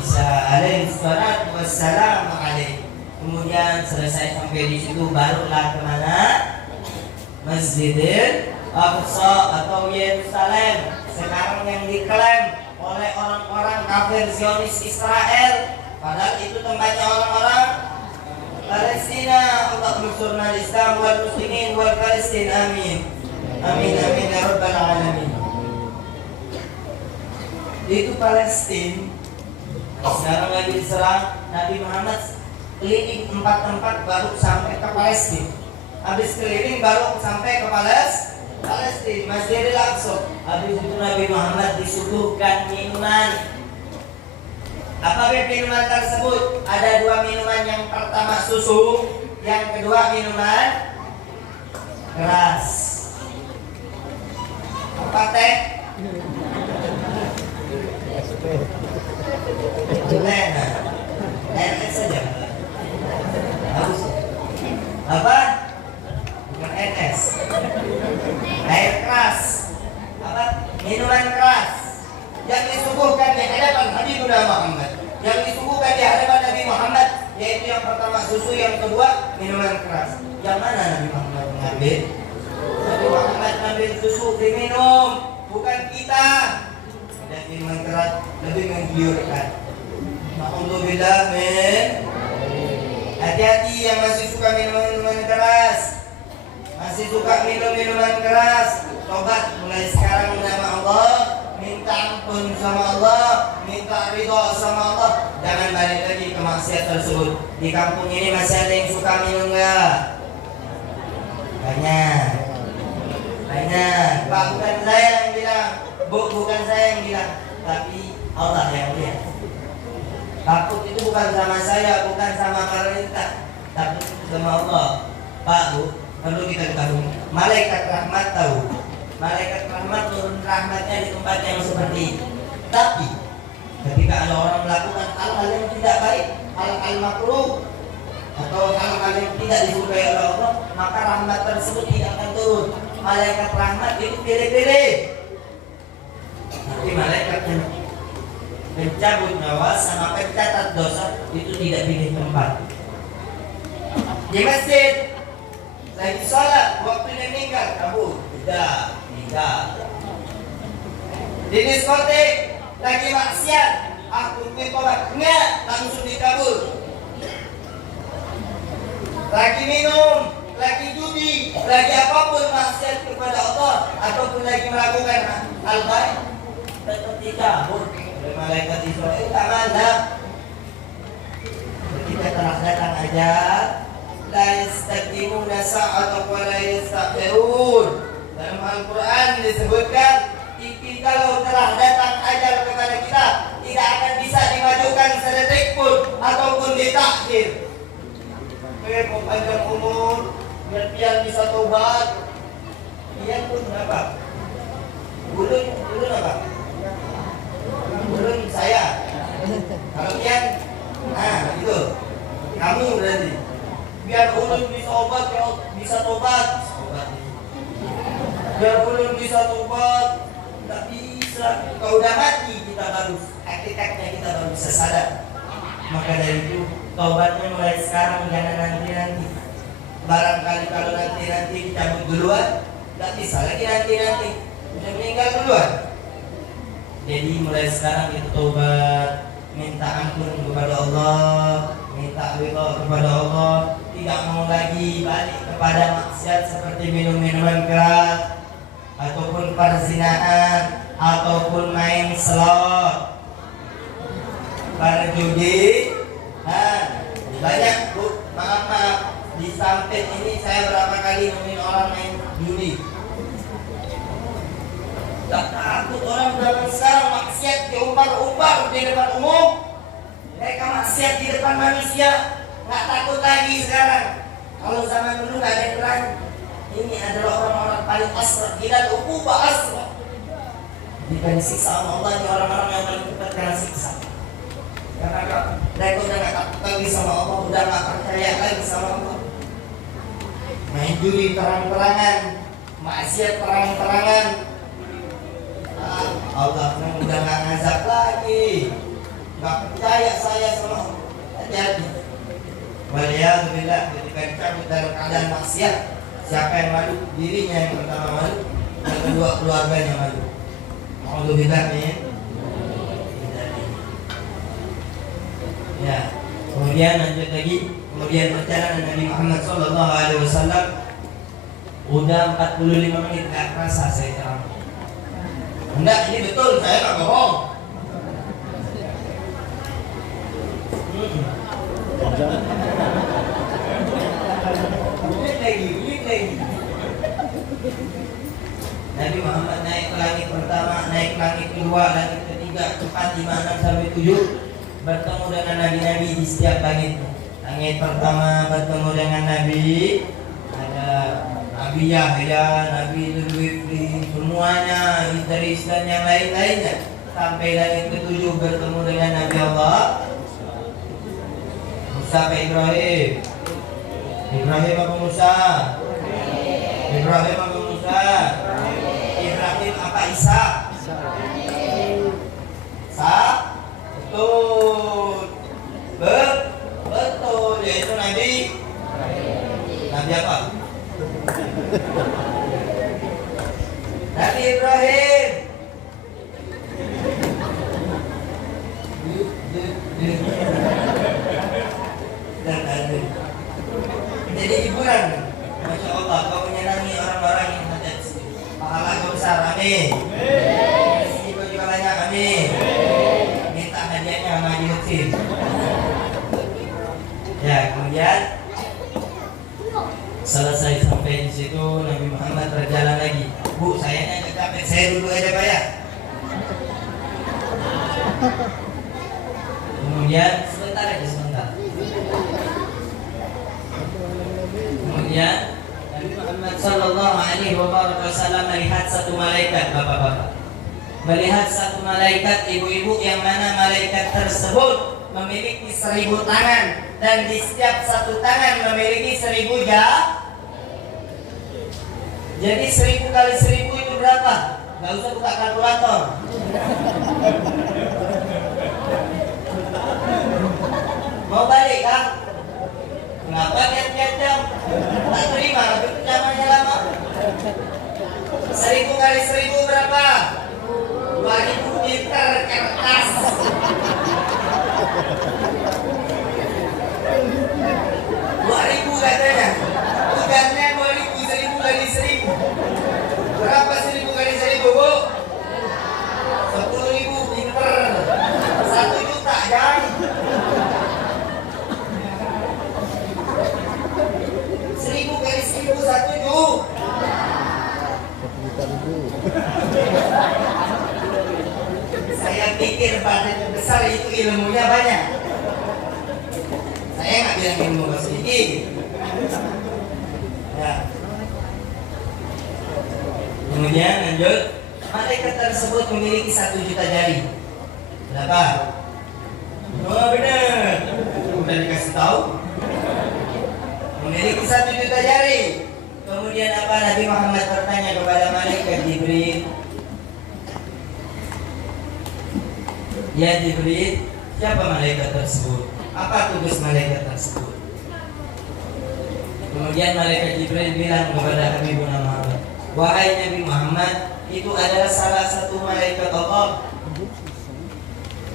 Isa alaihissalam wassalam alaih. Kemudian selesai sampai di situ, barulah kemana? Masjidil Aqsa atau Yerusalem. Sekarang yang diklaim oleh orang-orang kafir Zionis Israel, padahal itu tempatnya orang-orang Palestina. Allah mensurna Islam wal muslimin wal Palestin. Amin. Amin amin ya rabbal alamin. Itu Palestina. Sekarang lagi diserang. Nabi Muhammad keliling 4 tempat baru sampai ke Palestina. Habis keliling baru sampai ke Palestina, Masjidil Aqsa. Habis itu Nabi Muhammad disuguhkan minuman. Apa minuman tersebut? Ada 2 minuman. Yang pertama susu, yang kedua minuman keras. Apa teh? Lena. NS saja. Harus. Apa? Bukan NS. Air keras. Apa? Minuman keras. Yang disuguhkan di hadapan Habibullah Muhammad. Yang disuguhkan di hadapan Nabi Muhammad, yaitu yang pertama susu, yang kedua minuman keras. Yang mana Nabi Muhammad mengambil? Nabi Muhammad mengambil susu diminum, bukan kita. Dan minuman keras lebih menggiurkan. Alhamdulillah, men. Hati-hati yang masih suka minuman keras, masih suka minum minuman keras. Tobat mulai sekarang nama Allah. Minta ampun sama Allah, minta ridho sama Allah. Jangan balik lagi ke maksiat tersebut. Di kampung ini masih ada yang suka minum nggak? Banyak. Pak, bukan saya yang bilang, bukan saya yang bilang, tapi Allah yang lihat. Takut itu bukan sama saya, bukan sama pemerintah, tapi sama Allah. Pak, Bu, perlu kita ketahui. Malaikat rahmat tahu. Malaikat rahmat turun rahmatnya di tempat yang seperti ini. Tapi ketika ada orang melakukan hal-hal yang tidak baik, hal-hal makruh atau hal-hal yang tidak disukai oleh Allah, maka rahmat tersebut tidak akan turun. Malaikat rahmat itu pilih-pilih. Tapi malaikat yang mencabut nyawa sama pencatat dosa itu tidak pilih tempat. Di masjid lagi sholat, waktunya meninggal, kabur. Tidak. Di diskotek lagi maksiat, aku ingin tobat, enggak, langsung dikabul. Lagi minum, lagi judi, lagi apapun maksiat kepada Allah, ataupun lagi melakukan hal baik, tetap dikabul oleh malaikat Israel. Tak mana ketika telah datang ajal, la yastaqimuna sa'atan wa la yastaghfirun. Dalam Al-Quran disebutkan, kalau telah datang ajal kepada kita, tidak akan bisa dimajukan sedetik pun ataupun ditakhir. Mau panjang umur, biar bisa tobat. Iyan pun apa? Ulun apa? Ulun saya. Kalau Iyan, itu. Kamu berarti. Biar ulun bisa obat, bisa tobat. Biar belum bisa tobat, tak bisa. Kalau udah mati kita baru, hakikatnya kita baru bisa sadar. Maka dari itu tobatnya mulai sekarang, jangan nanti. Barangkali kalau nanti dicabut duluan, tak bisa lagi nanti. Udah meninggal duluan. Jadi mulai sekarang kita tobat, minta ampun kepada Allah, minta ridho kepada Allah, tidak mau lagi balik kepada maksiat seperti minum-minuman keras, ataupun perzinahan, ataupun main slot, berjudi. Banyak, Bu, maaf, di samping ini saya berapa kali nemuin orang main judi. Tak takut orang zaman sekarang maksiat diumbar-umbar di depan umum. Mereka maksiat di depan manusia, nggak takut lagi sekarang. Kalau zaman dulu nggak ada yang berani. Ini adalah orang-orang paling asraf, tidak ukubah asraf. Jika disiksa Allah, ini orang-orang yang paling cepat kena siksa. Karena mereka udah gak takut lagi sama Allah, udah gak percaya lagi sama Allah. Main judi terang-terangan, maksiat terang-terangan. Allah udah gak ngazab lagi, gak percaya saya sama Allah. Hati-hati. Waliyahzubillah, ketika dicabut dalam keadaan maksiat, siapa yang malu? Dirinya yang pertama malu, yang kedua keluarganya malu. Alhamdulillah nih. Ya, kemudian lanjut lagi, kemudian perjalanan Nabi Muhammad SAW udah 45 menit, gak kerasa saya terang. Enggak, ini betul, saya gak bohong. Ulit lagi. Nabi Muhammad naik ke langit pertama, naik ke langit kedua, langit ketiga, 4, 5, 6 sampai 7. Bertemu dengan nabi-nabi di setiap langit. Langit pertama bertemu dengan Nabi, ada Nabi Yahya, Nabi Zulkifli, semuanya, Idris dan yang lain-lainnya. sampai langit ketujuh bertemu dengan Nabi Allah Musa apa Ibrahim? Ibrahim apa Musa? Ibrahim apa Musa? Ibrahim apa Isa? Betul. Betul, yaitu Nabi apa? Nabi Ibrahim. Jadi hiburan. Masya Allah, kau menyenangi orang-orang yang ada di sini. Pahala kau besar, amin. Rezeki kau juga banyak, amin. Minta hadiahnya sama Haji Hudsin. Ya, kemudian selesai sampai di situ Nabi Muhammad berjalan lagi. Bu, sayangnya agak capek, saya duduk aja Pak ya. Kemudian sebentar aja sebentar. Kemudian Nabi Muhammad Sallallahu Alaihi Wasallam melihat satu malaikat, bapak-bapak. Melihat satu malaikat, ibu-ibu, yang mana malaikat tersebut memiliki 1000 tangan dan di setiap satu tangan memiliki 1000 jari. Jadi 1000 kali 1000 itu berapa? Gak usah buka kalkulator. Mau balik kan? Kenapa tiap-tiap jam? Tak terima, tapi jamannya lama. 1000 kali 1000 berapa? 2000 liter kertas. 2000 katanya. Udarnya 2000, 1000 kali 1000. Berapa 1000 kali 1000, Bu? 10.000 liter. 1 juta, jangan. 1000 kali 1000, 1 juta. Saya pikir badannya besar itu ilmunya banyak. Saya nggak bilang ilmu sedikit. Ya. Kemudian lanjut, malaikat tersebut memiliki 1 juta jari. Berapa? Oh benar. Udah dikasih tahu. Memiliki 1 juta jari. Kemudian apa? Nabi Muhammad bertanya kepada malaikat Jibril. Ya Jibril, siapa malaikat tersebut? Apa tugas malaikat tersebut? Kemudian malaikat Jibril bilang kepada Habibuna Muhammad, wahai Nabi Muhammad, itu adalah salah satu malaikat Allah,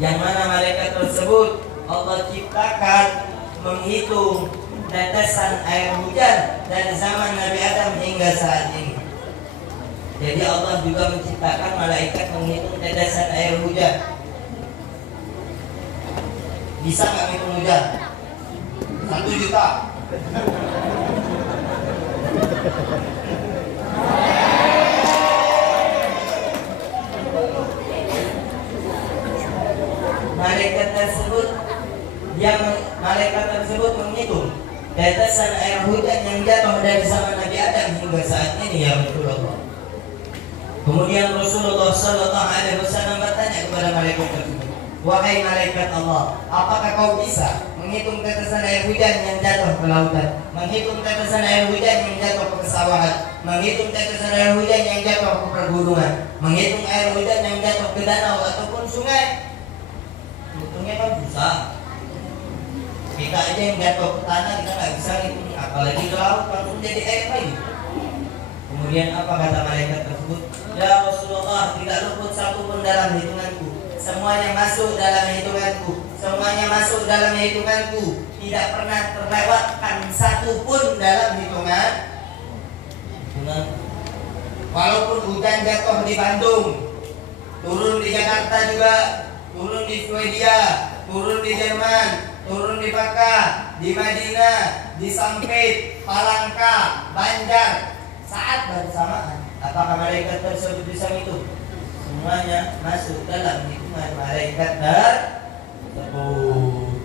yang mana malaikat tersebut Allah ciptakan menghitung tetesan air hujan dari zaman Nabi Adam hingga saat ini. Jadi Allah juga menciptakan malaikat menghitung tetesan air hujan. Bisa nggak ngitung hujan? 1 juta. Malaikat tersebut menghitung tetesan air hujan yang jatuh dari zaman Nabi Adam hingga saat ini, ya Rasulullah. Kemudian Rasulullah Sallallahu Alaihi Wasallam bertanya kepada malaikat tersebut, wahai malaikat Allah, apakah kau bisa menghitung tetesan air hujan yang jatuh ke lautan, menghitung tetesan air hujan yang jatuh ke pesawahan, menghitung tetesan air hujan yang jatuh ke pergunungan, menghitung air hujan yang jatuh ke danau ataupun sungai? Hitungnya kan susah. Kita aja yang jatuh ke tanah kita nggak bisa hitung, apalagi ke laut langsung jadi air lagi. Kemudian apa kata malaikat tersebut? Ya Rasulullah, tidak luput satu pun dalam hitunganku. Semuanya masuk dalam hitunganku. Semuanya masuk dalam hitunganku. Tidak pernah terlewatkan satu pun dalam hitungan. Walaupun hujan jatuh di Bandung, turun di Jakarta juga, turun di Swedia, turun di Jerman, turun di Makkah, di Madinah, di Sampit, Palangka, Banjar, saat bersamaan. Apakah malaikat tersebut bisa menghitung? Semuanya masuk dalam hitungan malaikat tersebut.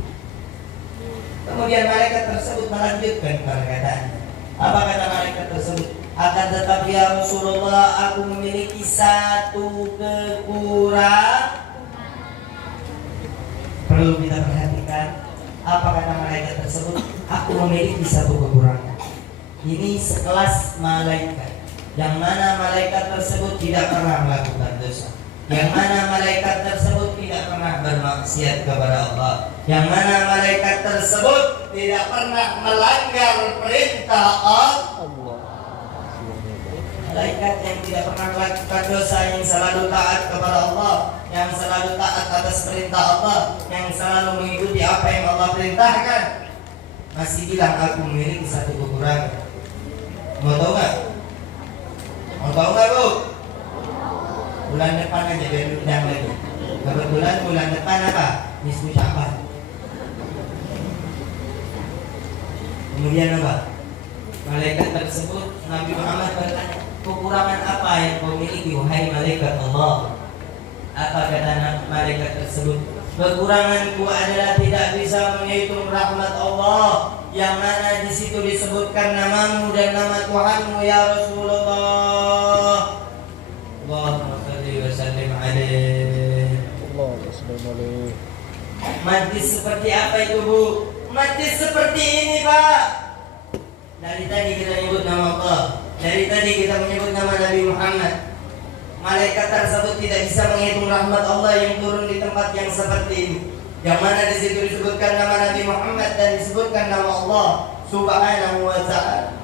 Kemudian malaikat tersebut melanjutkan perkataan. Apa kata malaikat tersebut? Akan tetapi ya Rasulullah, aku memiliki satu kekurangan. perlu kita perhatikan. Apa kata malaikat tersebut? Aku memiliki satu kekurangan. Ini sekelas malaikat, yang mana malaikat tersebut tidak pernah melakukan dosa, yang mana malaikat tersebut tidak pernah bermaksiat kepada Allah, yang mana malaikat tersebut tidak pernah melanggar perintah Allah. Malaikat yang tidak pernah melakukan dosa, yang selalu taat kepada Allah, yang selalu taat atas perintah Allah, yang selalu mengikuti apa yang Allah perintahkan, masih bilang aku memiliki satu kekurangan. Mau tahu nggak? Mau tahu nggak, Bu? Bulan depan aja biar undang lagi. Kebetulan bulan depan apa? Nisfu Sya'ban. Kemudian apa? Malaikat tersebut, Nabi Muhammad bertanya, kekurangan apa yang kau miliki wahai malaikat Allah? Apa kata malaikat tersebut? Kekuranganku adalah tidak bisa menghitung rahmat Allah, yang mana di situ disebutkan namamu dan nama Tuhanmu ya Rasulullah. Allahumma shalli wa sallim alaihi. Allahumma salli alaihi. Mati seperti apa itu, Bu? Mati seperti ini, Pak. Dari tadi kita menyebut nama Allah, dari tadi kita menyebut nama Nabi Muhammad. Malaikat tersebut tidak bisa menghitung rahmat Allah yang turun di tempat yang seperti ini, yang mana di situ disebutkan nama Nabi Muhammad dan disebutkan nama Allah Subhanahu wa ta'ala.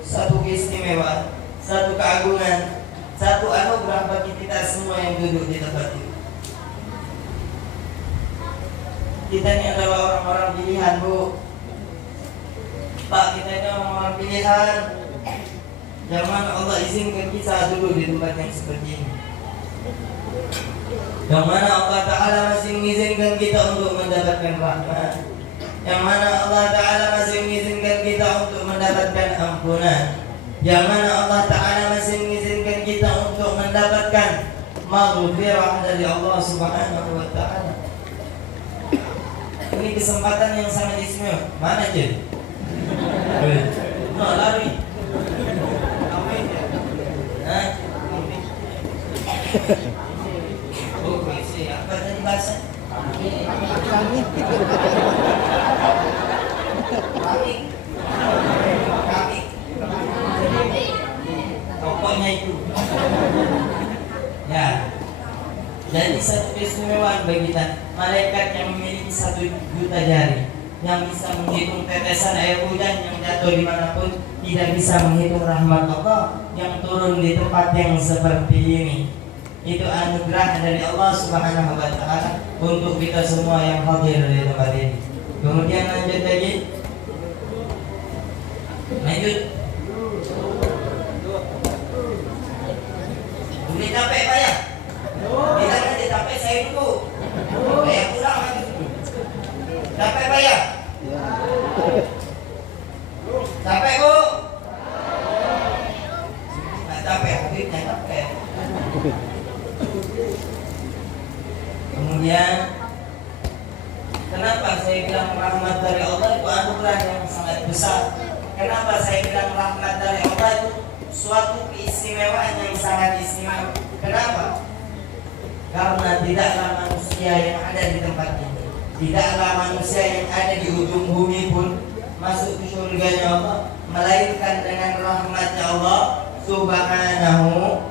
Satu keistimewaan, satu keagungan, satu anugerah bagi kita semua yang duduk di tempat ini. Kita ini adalah orang-orang pilihan, Bu. Pak, kita ini orang-orang pilihan, yang mana Allah izinkan kita dulu di tempat yang seperti ini, yang mana Allah Ta'ala masih mengizinkan kita untuk mendapatkan rahmat, yang mana Allah Ta'ala masih mengizinkan kita untuk mendapatkan ampunan, yang mana Allah Ta'ala masih mengizinkan kita untuk mendapatkan maghfirah dari Allah Subhanahu wa Ta'ala. Ini kesempatan yang sangat istimewa. Mana je? Nah, lari. Oh, apa tadi bahasa? Kami. Pokoknya itu. Ya. Jadi satu keistimewaan bagi kita, malaikat yang memiliki 1 juta jari, yang bisa menghitung tetesan air hujan yang jatuh dimanapun, tidak bisa menghitung rahmat Allah yang turun di tempat yang seperti ini. Itu anugerah dari Allah Subhanahu wa ta'ala untuk kita semua yang hadir di tempat ini. Kemudian lanjut lagi. Lanjut. Boleh capek Pak ya? Bila nanti capek saya dulu. Saya pulang lagi. Capek Pak ya? Capek Bu? Nggak capek, Habibnya capek. Kemudian kenapa saya bilang rahmat dari Allah itu anugerah yang sangat besar? Kenapa saya bilang rahmat dari Allah itu suatu keistimewaan yang sangat istimewa? Kenapa? Karena tidaklah manusia yang ada di tempat ini, tidaklah manusia yang ada di ujung bumi pun masuk ke surganya Allah, melainkan dengan rahmatnya Allah Subhanahu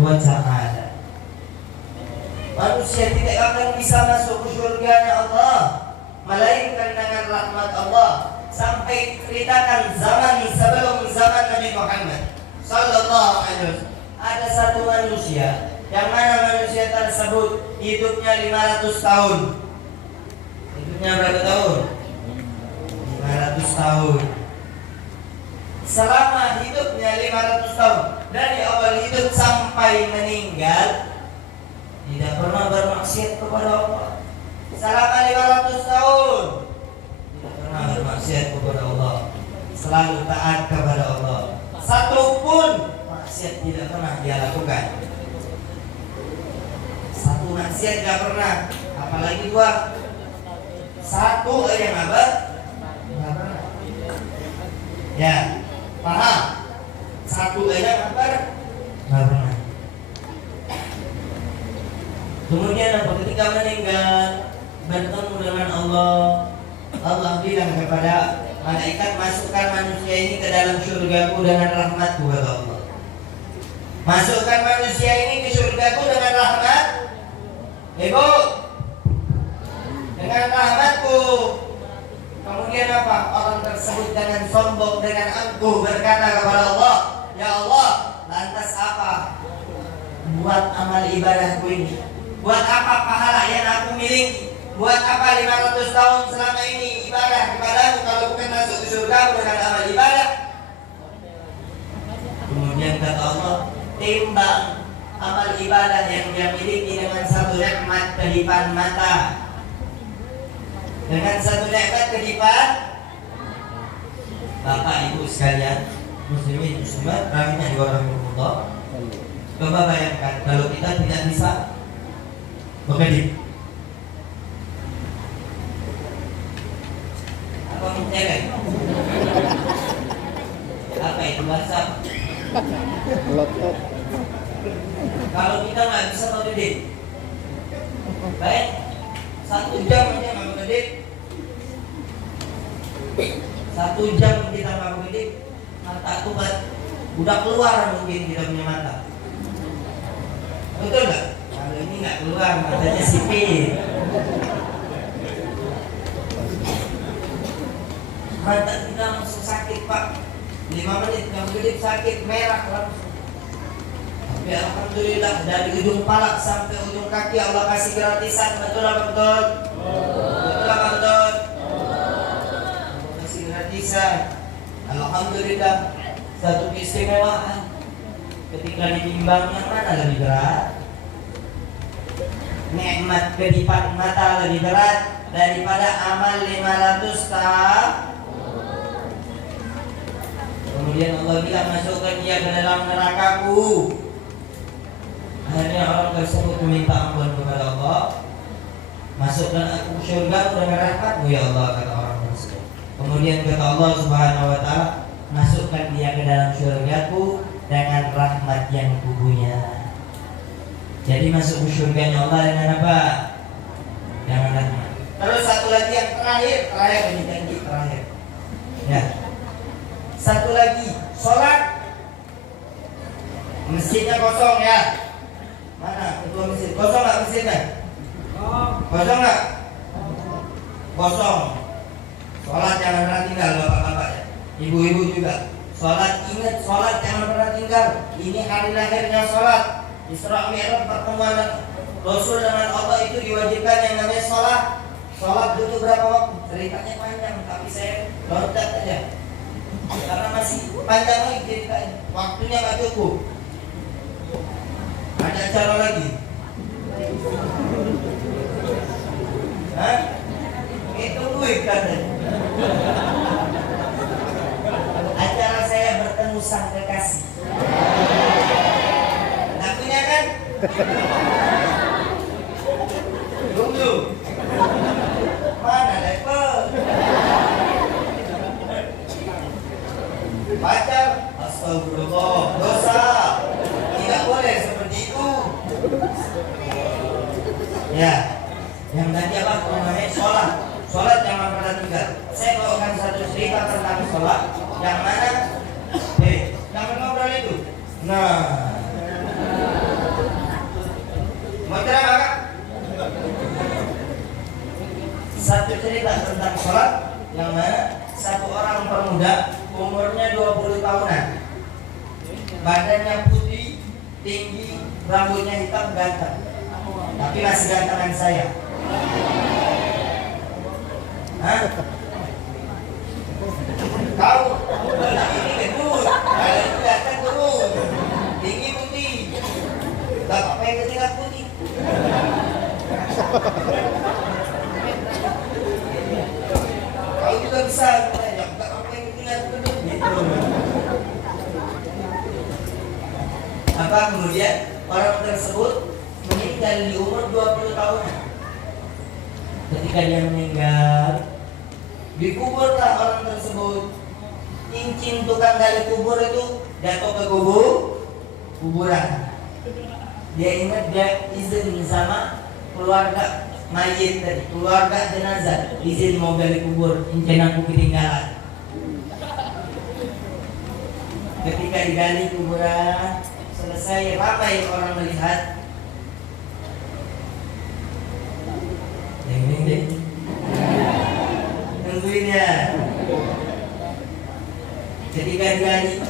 wa ta'ala. Manusia tidak akan bisa masuk ke surganya Allah melainkan dengan rahmat Allah. Sampai ceritakan zaman sebelum zaman Nabi Muhammad sallallahu alaihi wasallam, ada satu manusia yang mana manusia tersebut hidupnya 500 tahun. Hidupnya berapa tahun? 500 tahun. Selama hidupnya 500 tahun, dari awal hidup sampai meninggal, tidak pernah bermaksiat kepada Allah. Selama 500 tahun tidak pernah bermaksiat kepada Allah, selalu taat kepada Allah. Satu pun maksiat tidak pernah dia lakukan. Satu maksiat tidak pernah, apalagi 2. Satu aja nggak pernah. Ya, paham? Satu aja nggak pernah. Kemudian apa? Ketika ketika meninggal bertemu dengan Allah, Allah bilang kepada malaikat, masukkan manusia ini ke dalam surgaku dengan rahmatku, kata Allah. Masukkan manusia ini ke surgaku dengan rahmat, Ibu, dengan rahmatku. Kemudian apa? Orang tersebut dengan sombong, dengan angkuh berkata kepada Allah, ya Allah, lantas apa buat amal ibadahku ini? Buat apa pahala yang aku miliki? Buat apa 500 tahun selama ini ibadah kepadamu kalau bukan masuk ke surga dengan amal ibadah? Kemudian kata Allah, timbang amal ibadah yang dia miliki dengan satu nikmat kedipan mata, dengan satu nikmat kedipan. Bapak Ibu sekalian, muslimin muslimat rahimani wa rahimakumullah, coba bayangkan kalau kita tidak bisa berkedip. Apa mencerai? Apa itu bahasa? Lotot. Kalau kita nggak bisa berkedip, baik 1 jam aja nggak berkedip, 1 jam kita nggak berkedip, mata tuh udah keluar mungkin kita punya mata. Betul nggak? Kalau ini nggak keluar, matanya sipit. Mata kita langsung sakit Pak. 5 menit nggak berkedip sakit, merah langsung. Tapi alhamdulillah dari ujung palak sampai ujung kaki Allah kasih gratisan. Betul apa betul? Betul apa betul? Allah kasih gratisan. Alhamdulillah, satu keistimewaan. Ketika ditimbang yang mana lebih berat? Nikmat kedipan mata lebih berat daripada amal 500 tahun. Kemudian Allah bilang, masukkan dia ke dalam nerakaku. Akhirnya orang tersebut meminta ampun kepada Allah, masukkan aku ke surga dengan rahmatmu ya Allah, kata orang tersebut. Kemudian kata Allah Subhanahu wa ta'ala, masukkan dia ke dalam surgaku dengan rahmat yang kupunya. Jadi masuk ke surganya Allah dengan apa? Dengan rahmat. Terus satu lagi yang terakhir ini janji terakhir. Ya. Satu lagi, sholat masjidnya kosong ya. Mana ketua masjid? Kosong nggak masjidnya? Kosong nggak? Kosong. Sholat jangan pernah tinggal bapak-bapak ya. Ibu-ibu juga. Sholat, ingat sholat jangan pernah tinggal. Ini hari lahirnya sholat. Isra Mi'raj pertemuan Rasul dengan Allah itu diwajibkan yang namanya sholat. Sholat butuh berapa waktu? Ceritanya panjang, tapi saya loncat aja. Karena masih panjang lagi ceritanya. Waktunya nggak cukup. Ada acara lagi. Hah? Itu duit katanya. Acara saya bertemu sang kekasih. Tak punya kan? Tunggu. Mana level? Pacar, astagfirullah, dosa. Tidak boleh seperti itu. Ya, yang tadi apa namanya sholat. Sholat jangan pernah tinggal. Saya bawakan satu cerita tentang sholat. Yang mana? Jangan ngobrol itu. Nah, mau cerita Kak? Satu cerita tentang sholat. Yang mana? Satu orang pemuda umurnya 20 tahunan, badannya putih, tinggi, rambutnya hitam, ganteng. Tapi masih gantengan saya. Hah? Kau ini gendut, badan itu ganteng turun, tinggi putih. Gak apa-apa yang ketinggalan putih. Kau juga bisa. Apa kemudian orang tersebut meninggal di umur 20 tahun. Ketika dia meninggal, dikuburlah orang tersebut. Cincin tukang gali kubur itu jatuh ke kuburan. Dia ingat dia izin sama keluarga mayit tadi, keluarga jenazah, izin mau gali kubur, incen aku ketinggalan. Ketika digali kuburan selesai, ramai orang melihat. Ding. Tungguin ya. Ketika digali,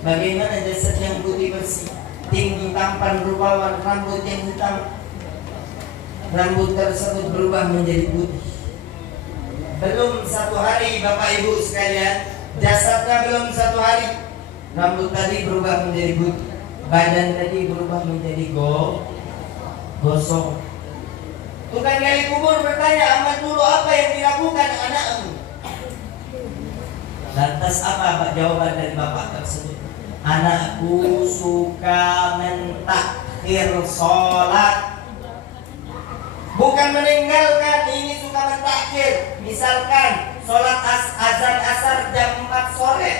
bagaimana jasad yang putih bersih, tinggi, tampan, rupawan, rambut yang hitam, rambut tersebut berubah menjadi putih. Belum 1 hari Bapak Ibu sekalian, jasadnya belum 1 hari, rambut tadi berubah menjadi putih, badan tadi berubah menjadi gosong. Tukang gali kubur bertanya, Ahmad dulu apa yang dilakukan anakmu? Lantas apa jawaban dari bapak tersebut? Anakku suka mentakhir sholat. Bukan meninggalkan, ini suka mentakhir. Misalkan sholat azan asar jam 4 sore,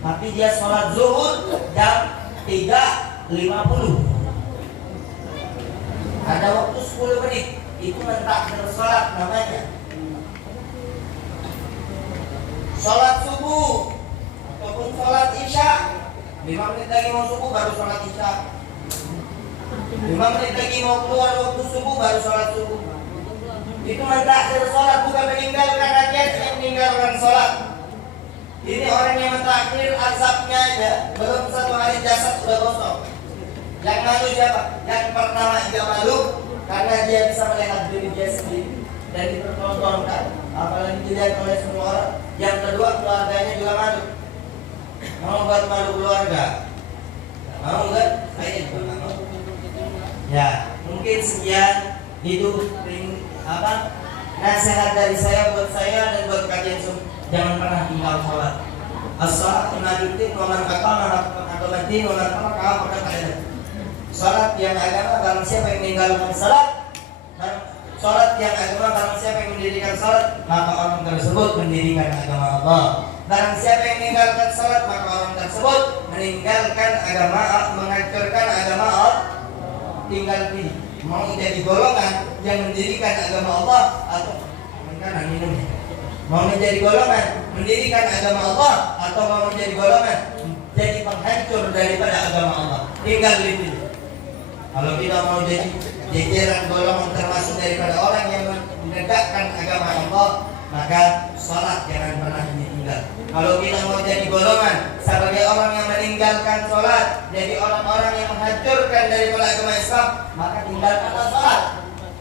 tapi dia sholat zuhur jam 3.50. Ada waktu 10 menit, itu mentakhir sholat namanya. Sholat subuh ataupun sholat isya, 5 menit lagi mau subuh baru sholat isya, 5 menit lagi mau keluar waktu subuh baru sholat subuh. Itu mentakhir sholat, bukan meninggalkan rakyatnya, meninggalkan sholat. Ini orang yang mentakhir, azabnya aja belum 1 hari jasad sudah gosong. Yang malu siapa? Yang pertama dia malu karena dia bisa melihat diri dia sendiri dan dipertontonkan, apalagi dilihat oleh semua orang. Yang kedua, keluarganya juga malu. Mau buat malu keluarga? Mau enggak? Saya juga nggak mau. Ya, mungkin sekian itu nasihat dari saya buat saya dan buat kalian semua. Jangan pernah tinggal sholat. As-salatu nabiyyuddin wa man aqama aqamaddin wa man taraka faqad ada. Sholat yang agama, barang siapa yang meninggalkan sholat, sholat yang agama, barang siapa yang mendirikan sholat, maka orang tersebut mendirikan agama Allah. Barang siapa yang meninggalkan sholat, maka orang tersebut meninggalkan agama, menghancurkan agama Allah. Tinggal pilih, mau jadi golongan yang mendirikan agama Allah atau minum. Mau menjadi golongan mendirikan agama Allah atau mau menjadi golongan jadi penghancur daripada agama Allah. Tinggal pilih. Kalau kita mau jadi jajaran golongan termasuk daripada orang yang menegakkan agama Allah, maka sholat jangan pernah ditinggal. Kalau kita mau jadi golongan sebagai orang yang meninggalkan sholat, jadi orang-orang yang menghancurkan daripada agama Islam, maka tinggalkanlah sholat.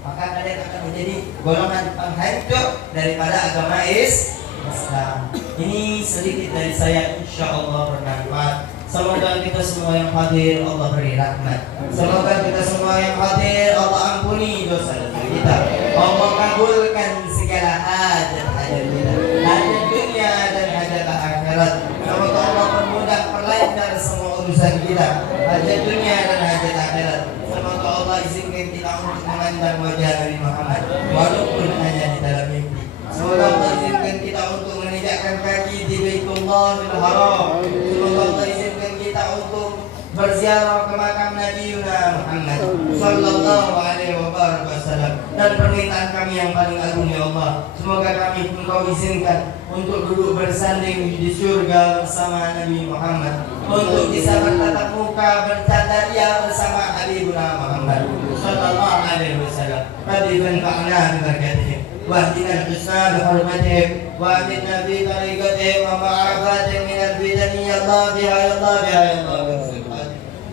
Maka kalian akan menjadi golongan penghancur daripada agama Islam. Ini sedikit dari saya, insya Allah bermanfaat. Semoga kita semua yang hadir Allah beri rahmat. Semoga kita semua yang hadir Allah ampuni dosa kita. Allah kabulkan segala hajat-hajat kita, hajat dunia dan hajat akhirat. Semoga Allah permudah perlancar semua urusan kita, hajat dunia dan hajat akhirat. Semoga Allah izinkan kita untuk memandang wajah Nabi Muhammad walaupun hanya di dalam mimpi. Semoga Allah izinkan kita untuk menginjakkan kaki di Baitullahil Haram. Semoga Allah izinkan kita untuk berziarah ke makam Nabi Muhammad sallallahu alaihi wasallam. Dan permintaan kami yang paling agung ya Allah, semoga kami Engkau izinkan untuk duduk bersanding di surga bersama Nabi Muhammad, untuk bisa bertatap muka bercanda ria bersama Habibuna Muhammad sallallahu alaihi wasallam. Rabbi fanfa'na bi barakatihim واهدنا الحسنى بحرمتهم وامنا في طريقتهم ومعرفاتهم من الفتن يا الله بها يا الله بها يا الله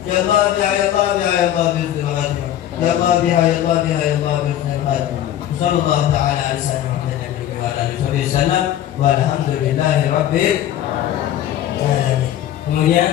يا الله بها يا الله بها يا الله بحسن الخاتمه يا الله بها يا الله بها يا الله بحسن الخاتمه صلى الله تعالى على سيدنا محمد وعلى اله وصحبه وسلم والحمد لله رب العالمين. Kemudian